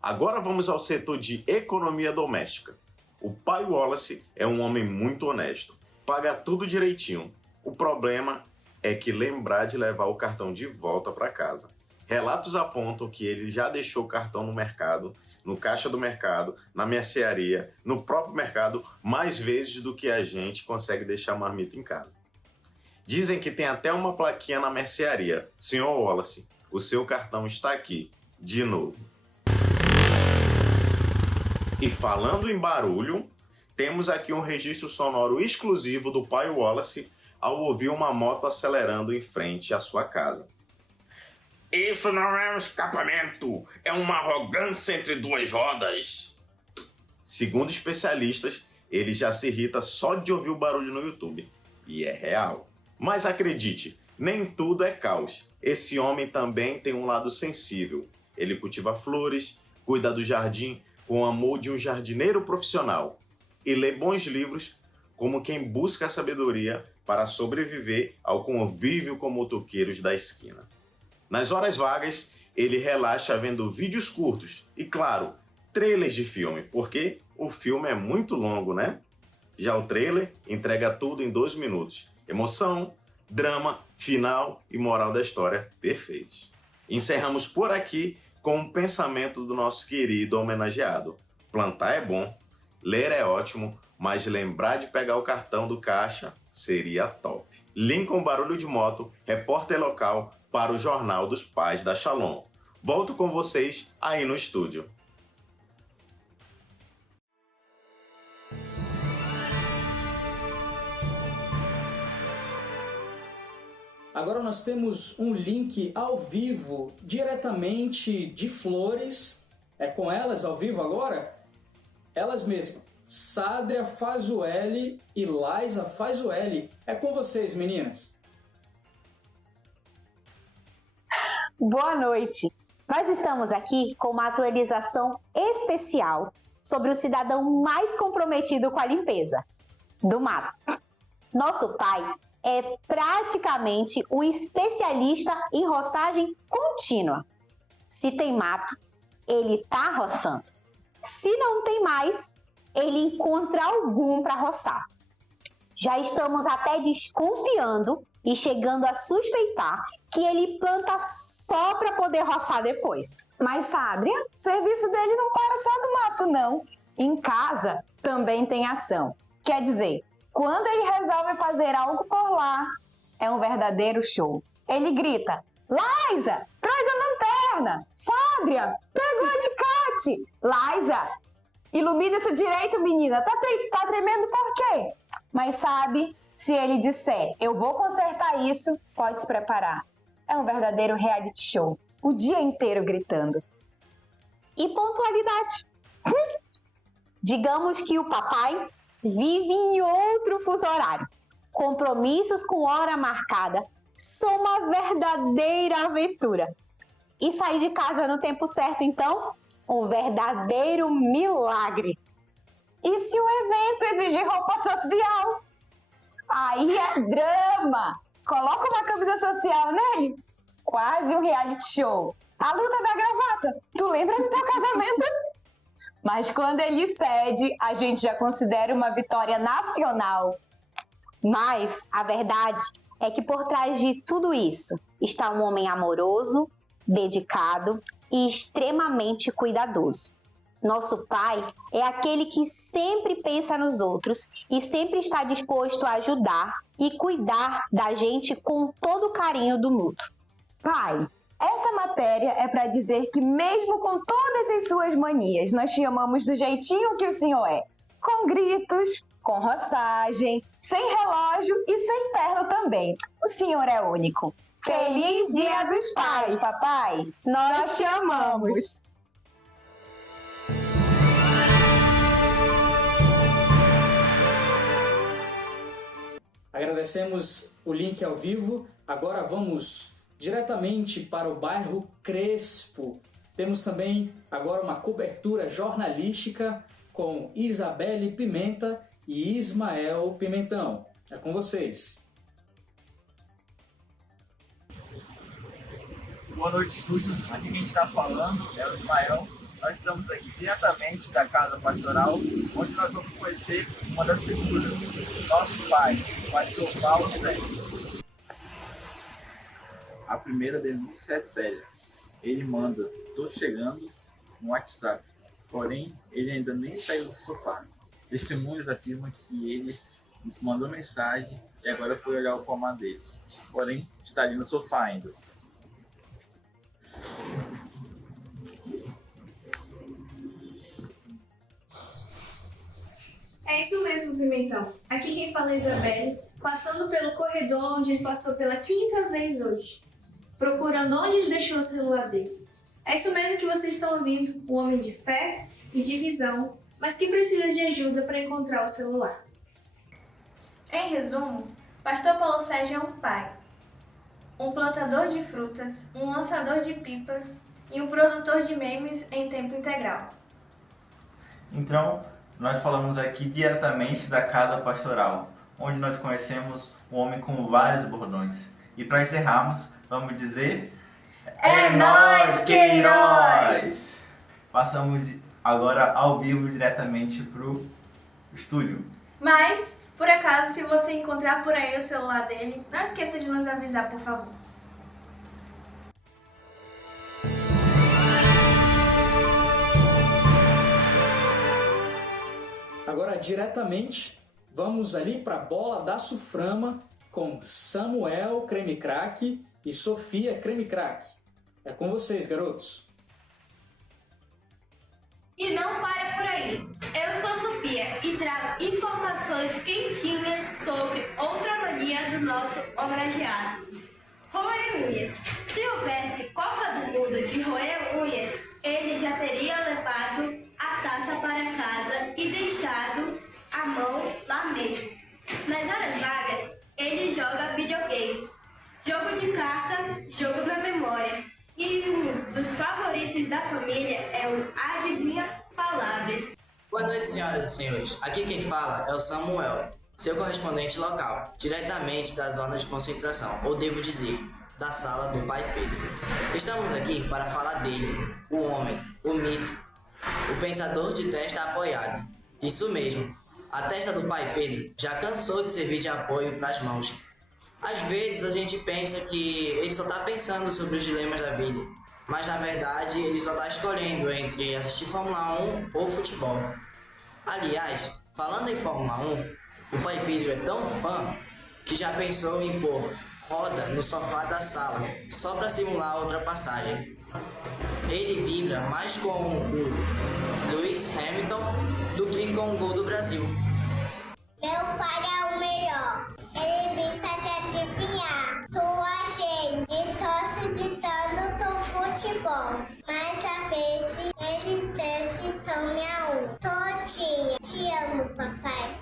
Agora vamos ao setor de economia doméstica. O pai Wallace é um homem muito honesto, paga tudo direitinho. O problema é que lembrar de levar o cartão de volta para casa. Relatos apontam que ele já deixou o cartão no mercado, no caixa do mercado, na mercearia, no próprio mercado, mais vezes do que a gente consegue deixar a marmita em casa. Dizem que tem até uma plaquinha na mercearia. Senhor Wallace, o seu cartão está aqui, de novo. E falando em barulho, temos aqui um registro sonoro exclusivo do pai Wallace ao ouvir uma moto acelerando em frente à sua casa. Isso não é um escapamento, é uma arrogância entre duas rodas. Segundo especialistas, ele já se irrita só de ouvir o barulho no YouTube. E é real. Mas acredite, nem tudo é caos. Esse homem também tem um lado sensível. Ele cultiva flores, cuida do jardim com o amor de um jardineiro profissional e lê bons livros como quem busca a sabedoria para sobreviver ao convívio com motoqueiros da esquina. Nas horas vagas, ele relaxa vendo vídeos curtos e, claro, trailers de filme, porque o filme é muito longo, né? Já o trailer entrega tudo em 2 minutos. Emoção, drama, final e moral da história perfeitos. Encerramos por aqui com um pensamento do nosso querido homenageado. Plantar é bom, ler é ótimo, mas lembrar de pegar o cartão do caixa seria top. Lincoln Barulho de Moto, repórter local para o Jornal dos Pais da Shalom. Volto com vocês aí no estúdio. Agora nós temos um link ao vivo, diretamente de Flores. É com elas ao vivo agora? Elas mesmas, Sádria Fazueli e Laisa Fazueli. É com vocês, meninas. Boa noite. Nós estamos aqui com uma atualização especial sobre o cidadão mais comprometido com a limpeza, do mato. Nosso pai é praticamente um especialista em roçagem contínua. Se tem mato, ele está roçando. Se não tem mais, ele encontra algum para roçar. Já estamos até desconfiando e chegando a suspeitar que ele planta só para poder roçar depois. Mas, Sádria, o serviço dele não para só do mato, não. Em casa também tem ação. Quer dizer, quando ele resolve fazer algo por lá, é um verdadeiro show. Ele grita: Liza, traz a lanterna! Sádria, pega o alicate! Liza, ilumina isso direito, menina. Tá tremendo por quê? Mas sabe, se ele disser, eu vou consertar isso, pode se preparar. É um verdadeiro reality show. O dia inteiro gritando. E pontualidade. Digamos que o papai vive em outro fuso horário. Compromissos com hora marcada são uma verdadeira aventura. E sair de casa no tempo certo, então, um verdadeiro milagre. E se o evento exigir roupa social? Aí é drama. Coloca uma camisa social nele. Quase um reality show. A luta da gravata. Tu lembra do teu casamento? Mas quando ele cede, a gente já considera uma vitória nacional. Mas a verdade é que por trás de tudo isso está um homem amoroso, dedicado e extremamente cuidadoso. Nosso pai é aquele que sempre pensa nos outros e sempre está disposto a ajudar e cuidar da gente com todo o carinho do mundo. Pai, essa matéria é para dizer que mesmo com todas as suas manias, nós te amamos do jeitinho que o senhor é. Com gritos, com roçagem, sem relógio e sem terno também. O senhor é único. Feliz Dia dos Pais, papai! Nós te amamos! Agradecemos o link ao vivo. Agora vamos diretamente para o bairro Crespo. Temos também agora uma cobertura jornalística com Isabelle Pimenta e Ismael Pimentão. É com vocês. Boa noite, estúdio. Aqui quem está falando é o Ismael. Nós estamos aqui diretamente da Casa Pastoral, onde nós vamos conhecer uma das figuras, nosso pai, o pastor Paulo Sérgio. A primeira denúncia é séria. Ele manda, "Tô chegando", no WhatsApp. Porém, ele ainda nem saiu do sofá. Testemunhas afirmam que ele mandou mensagem e agora foi olhar o comando dele. Porém, está ali no sofá ainda. É isso mesmo, Pimentão. Aqui quem fala é Isabelle, passando pelo corredor onde ele passou pela 5ª vez hoje, procurando onde ele deixou o celular dele. É isso mesmo que vocês estão ouvindo, um homem de fé e de visão, mas que precisa de ajuda para encontrar o celular. Em resumo, Pastor Paulo Sérgio é um pai, um plantador de frutas, um lançador de pipas e um produtor de memes em tempo integral. Então, nós falamos aqui diretamente da Casa Pastoral, onde nós conhecemos um homem com vários bordões. E para encerrarmos, vamos dizer... É nóis, Queiroz! Passamos agora ao vivo diretamente pro estúdio. Mas, por acaso, se você encontrar por aí o celular dele, não esqueça de nos avisar, por favor. Agora, diretamente, vamos ali para a bola da Suframa com Samuel Creme Crack e Sofia Creme Crack. É com vocês, garotos. E não para por aí. Eu sou a Sofia e trago informações quentinhas sobre outra mania do nosso homenageado. Roer unhas. Se houvesse Copa do Mundo de roer unhas, ele já teria levado a taça para casa e deixado a mão lá mesmo. Nas horas vagas, ele joga videogame, jogo de carta, jogo na memória. E um dos favoritos da família é o Adivinha Palavras. Boa noite, senhoras e senhores. Aqui quem fala é o Samuel, seu correspondente local, diretamente da zona de concentração, ou devo dizer, da sala do Pai Pedro. Estamos aqui para falar dele, o homem, o mito, o pensador de testa apoiado. Isso mesmo, a testa do Pai Pedro já cansou de servir de apoio para as mãos. Às vezes a gente pensa que ele só está pensando sobre os dilemas da vida, mas na verdade ele só está escolhendo entre assistir Fórmula 1 ou futebol. Aliás, falando em Fórmula 1, o Pai Pedro é tão fã que já pensou em pôr roda no sofá da sala, só para simular a ultrapassagem. Ele vibra mais com o Lewis Hamilton do que com o gol do Brasil. Meu pai é o melhor. Ele brinca de adivinhar. Tua gente e torce de tanto futebol. Mas às vezes ele desce e toma um. Todinho. Te amo, papai.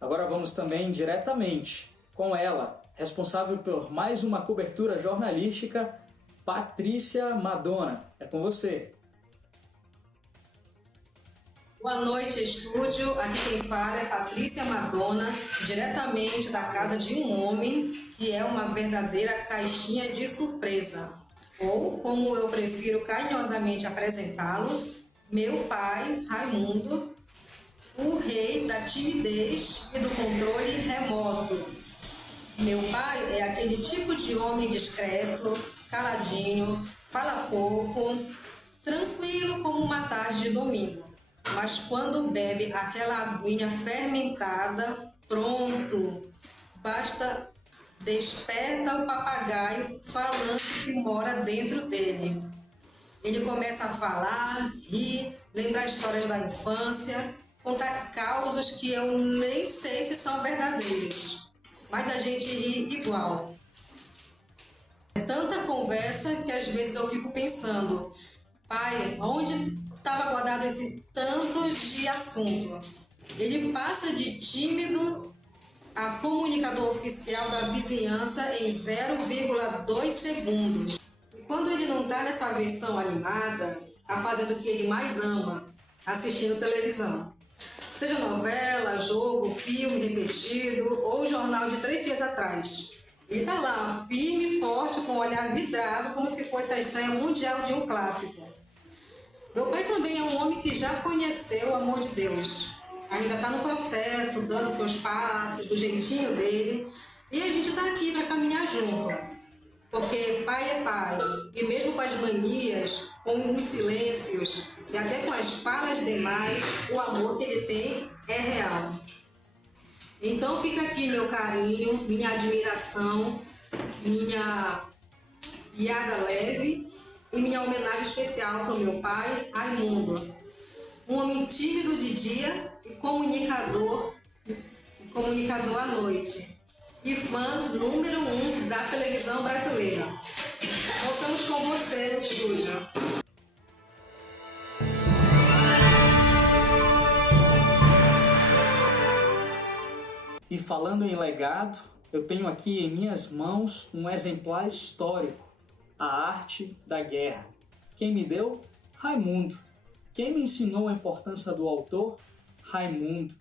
Agora vamos também diretamente com ela, responsável por mais uma cobertura jornalística, Patrícia Madonna. É com você. Boa noite, estúdio. Aqui quem fala é Patrícia Madonna, diretamente da casa de um homem que é uma verdadeira caixinha de surpresa. Ou, como eu prefiro carinhosamente apresentá-lo, meu pai, Raimundo, o rei da timidez e do controle remoto. Meu pai é aquele tipo de homem discreto, caladinho, fala pouco, tranquilo como uma tarde de domingo. Mas quando bebe aquela aguinha fermentada, pronto, basta desperta o papagaio falando que mora dentro dele. Ele começa a falar, rir, lembrar histórias da infância, contar causas que eu nem sei se são verdadeiras, mas a gente ri igual. É tanta conversa que às vezes eu fico pensando, pai, onde estava guardado esse tanto de assunto? Ele passa de tímido a comunicador oficial da vizinhança em 0,2 segundos. E quando ele não está nessa versão animada, está fazendo o que ele mais ama, assistindo televisão. Seja novela, jogo, filme repetido ou jornal de 3 dias atrás. Ele está lá, firme e forte, com o olhar vidrado, como se fosse a estreia mundial de um clássico. Meu pai também é um homem que já conheceu o amor de Deus. Ainda está no processo, dando seus passos, do jeitinho dele. E a gente está aqui para caminhar junto. Porque pai é pai. E mesmo com as manias, com os silêncios e até com as falas demais, o amor que ele tem é real. Então fica aqui meu carinho, minha admiração, minha piada leve e minha homenagem especial para o meu pai, Raimundo. Um homem tímido de dia e comunicador à noite. E fã número 1 da televisão brasileira. Voltamos com você no estúdio. E falando em legado, eu tenho aqui em minhas mãos um exemplar histórico, A Arte da Guerra. Quem me deu? Raimundo. Quem me ensinou a importância do autor? Raimundo.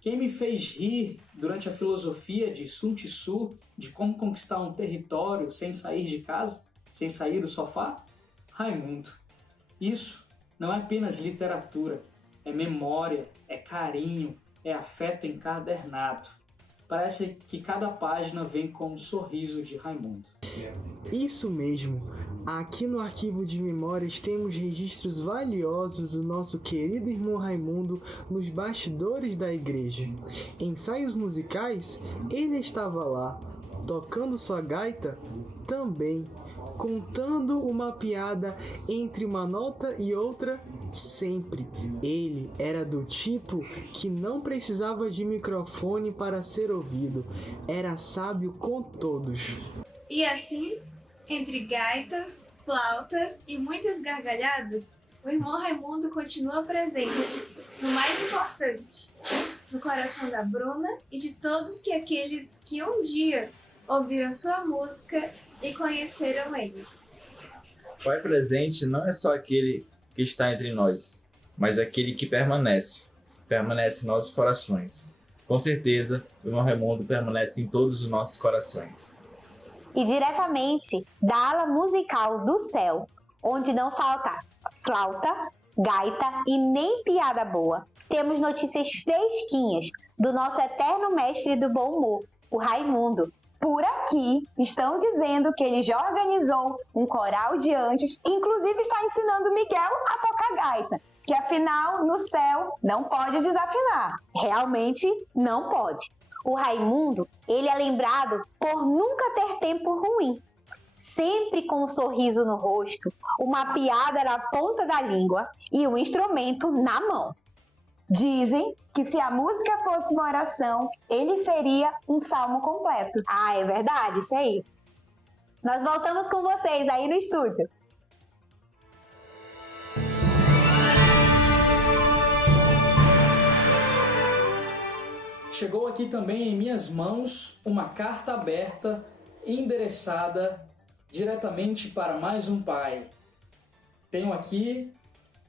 Quem me fez rir durante a filosofia de Sun Tzu, de como conquistar um território sem sair de casa, sem sair do sofá? Raimundo. Isso não é apenas literatura, é memória, é carinho, é afeto encadernado. Parece que cada página vem com um sorriso de Raimundo. Isso mesmo. Aqui no arquivo de memórias temos registros valiosos do nosso querido irmão Raimundo nos bastidores da igreja. Em ensaios musicais, ele estava lá, tocando sua gaita também, contando uma piada entre uma nota e outra sempre. Ele era do tipo que não precisava de microfone para ser ouvido, era sábio com todos. E assim, entre gaitas, flautas e muitas gargalhadas, o irmão Raimundo continua presente, no mais importante, no coração da Bruna e de todos aqueles que um dia ouviram sua música e conheceram ele. O pai presente não é só aquele que está entre nós, mas aquele que permanece em nossos corações. Com certeza, o irmão Raimundo permanece em todos os nossos corações. E diretamente da ala musical do céu, onde não falta flauta, gaita e nem piada boa, temos notícias fresquinhas do nosso eterno mestre do bom humor, o Raimundo. Por aqui, estão dizendo que ele já organizou um coral de anjos, inclusive está ensinando Miguel a tocar gaita. que afinal no céu não pode desafinar. Realmente não pode. O Raimundo, ele é lembrado por nunca ter tempo ruim. Sempre com um sorriso no rosto, uma piada na ponta da língua e um instrumento na mão. Dizem que se a música fosse uma oração, ele seria um salmo completo. Ah, é verdade, isso aí. Nós voltamos com vocês aí no estúdio. Chegou aqui também em minhas mãos uma carta aberta endereçada diretamente para mais um pai. Tenho aqui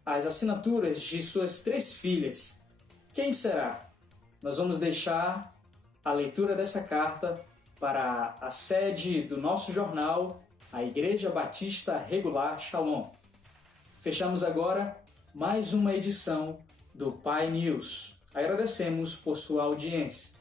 as assinaturas de suas 3 filhas. Quem será? Nós vamos deixar a leitura dessa carta para a sede do nosso jornal, a Igreja Batista Regular Shalom. Fechamos agora mais uma edição do Pai News. Agradecemos por sua audiência.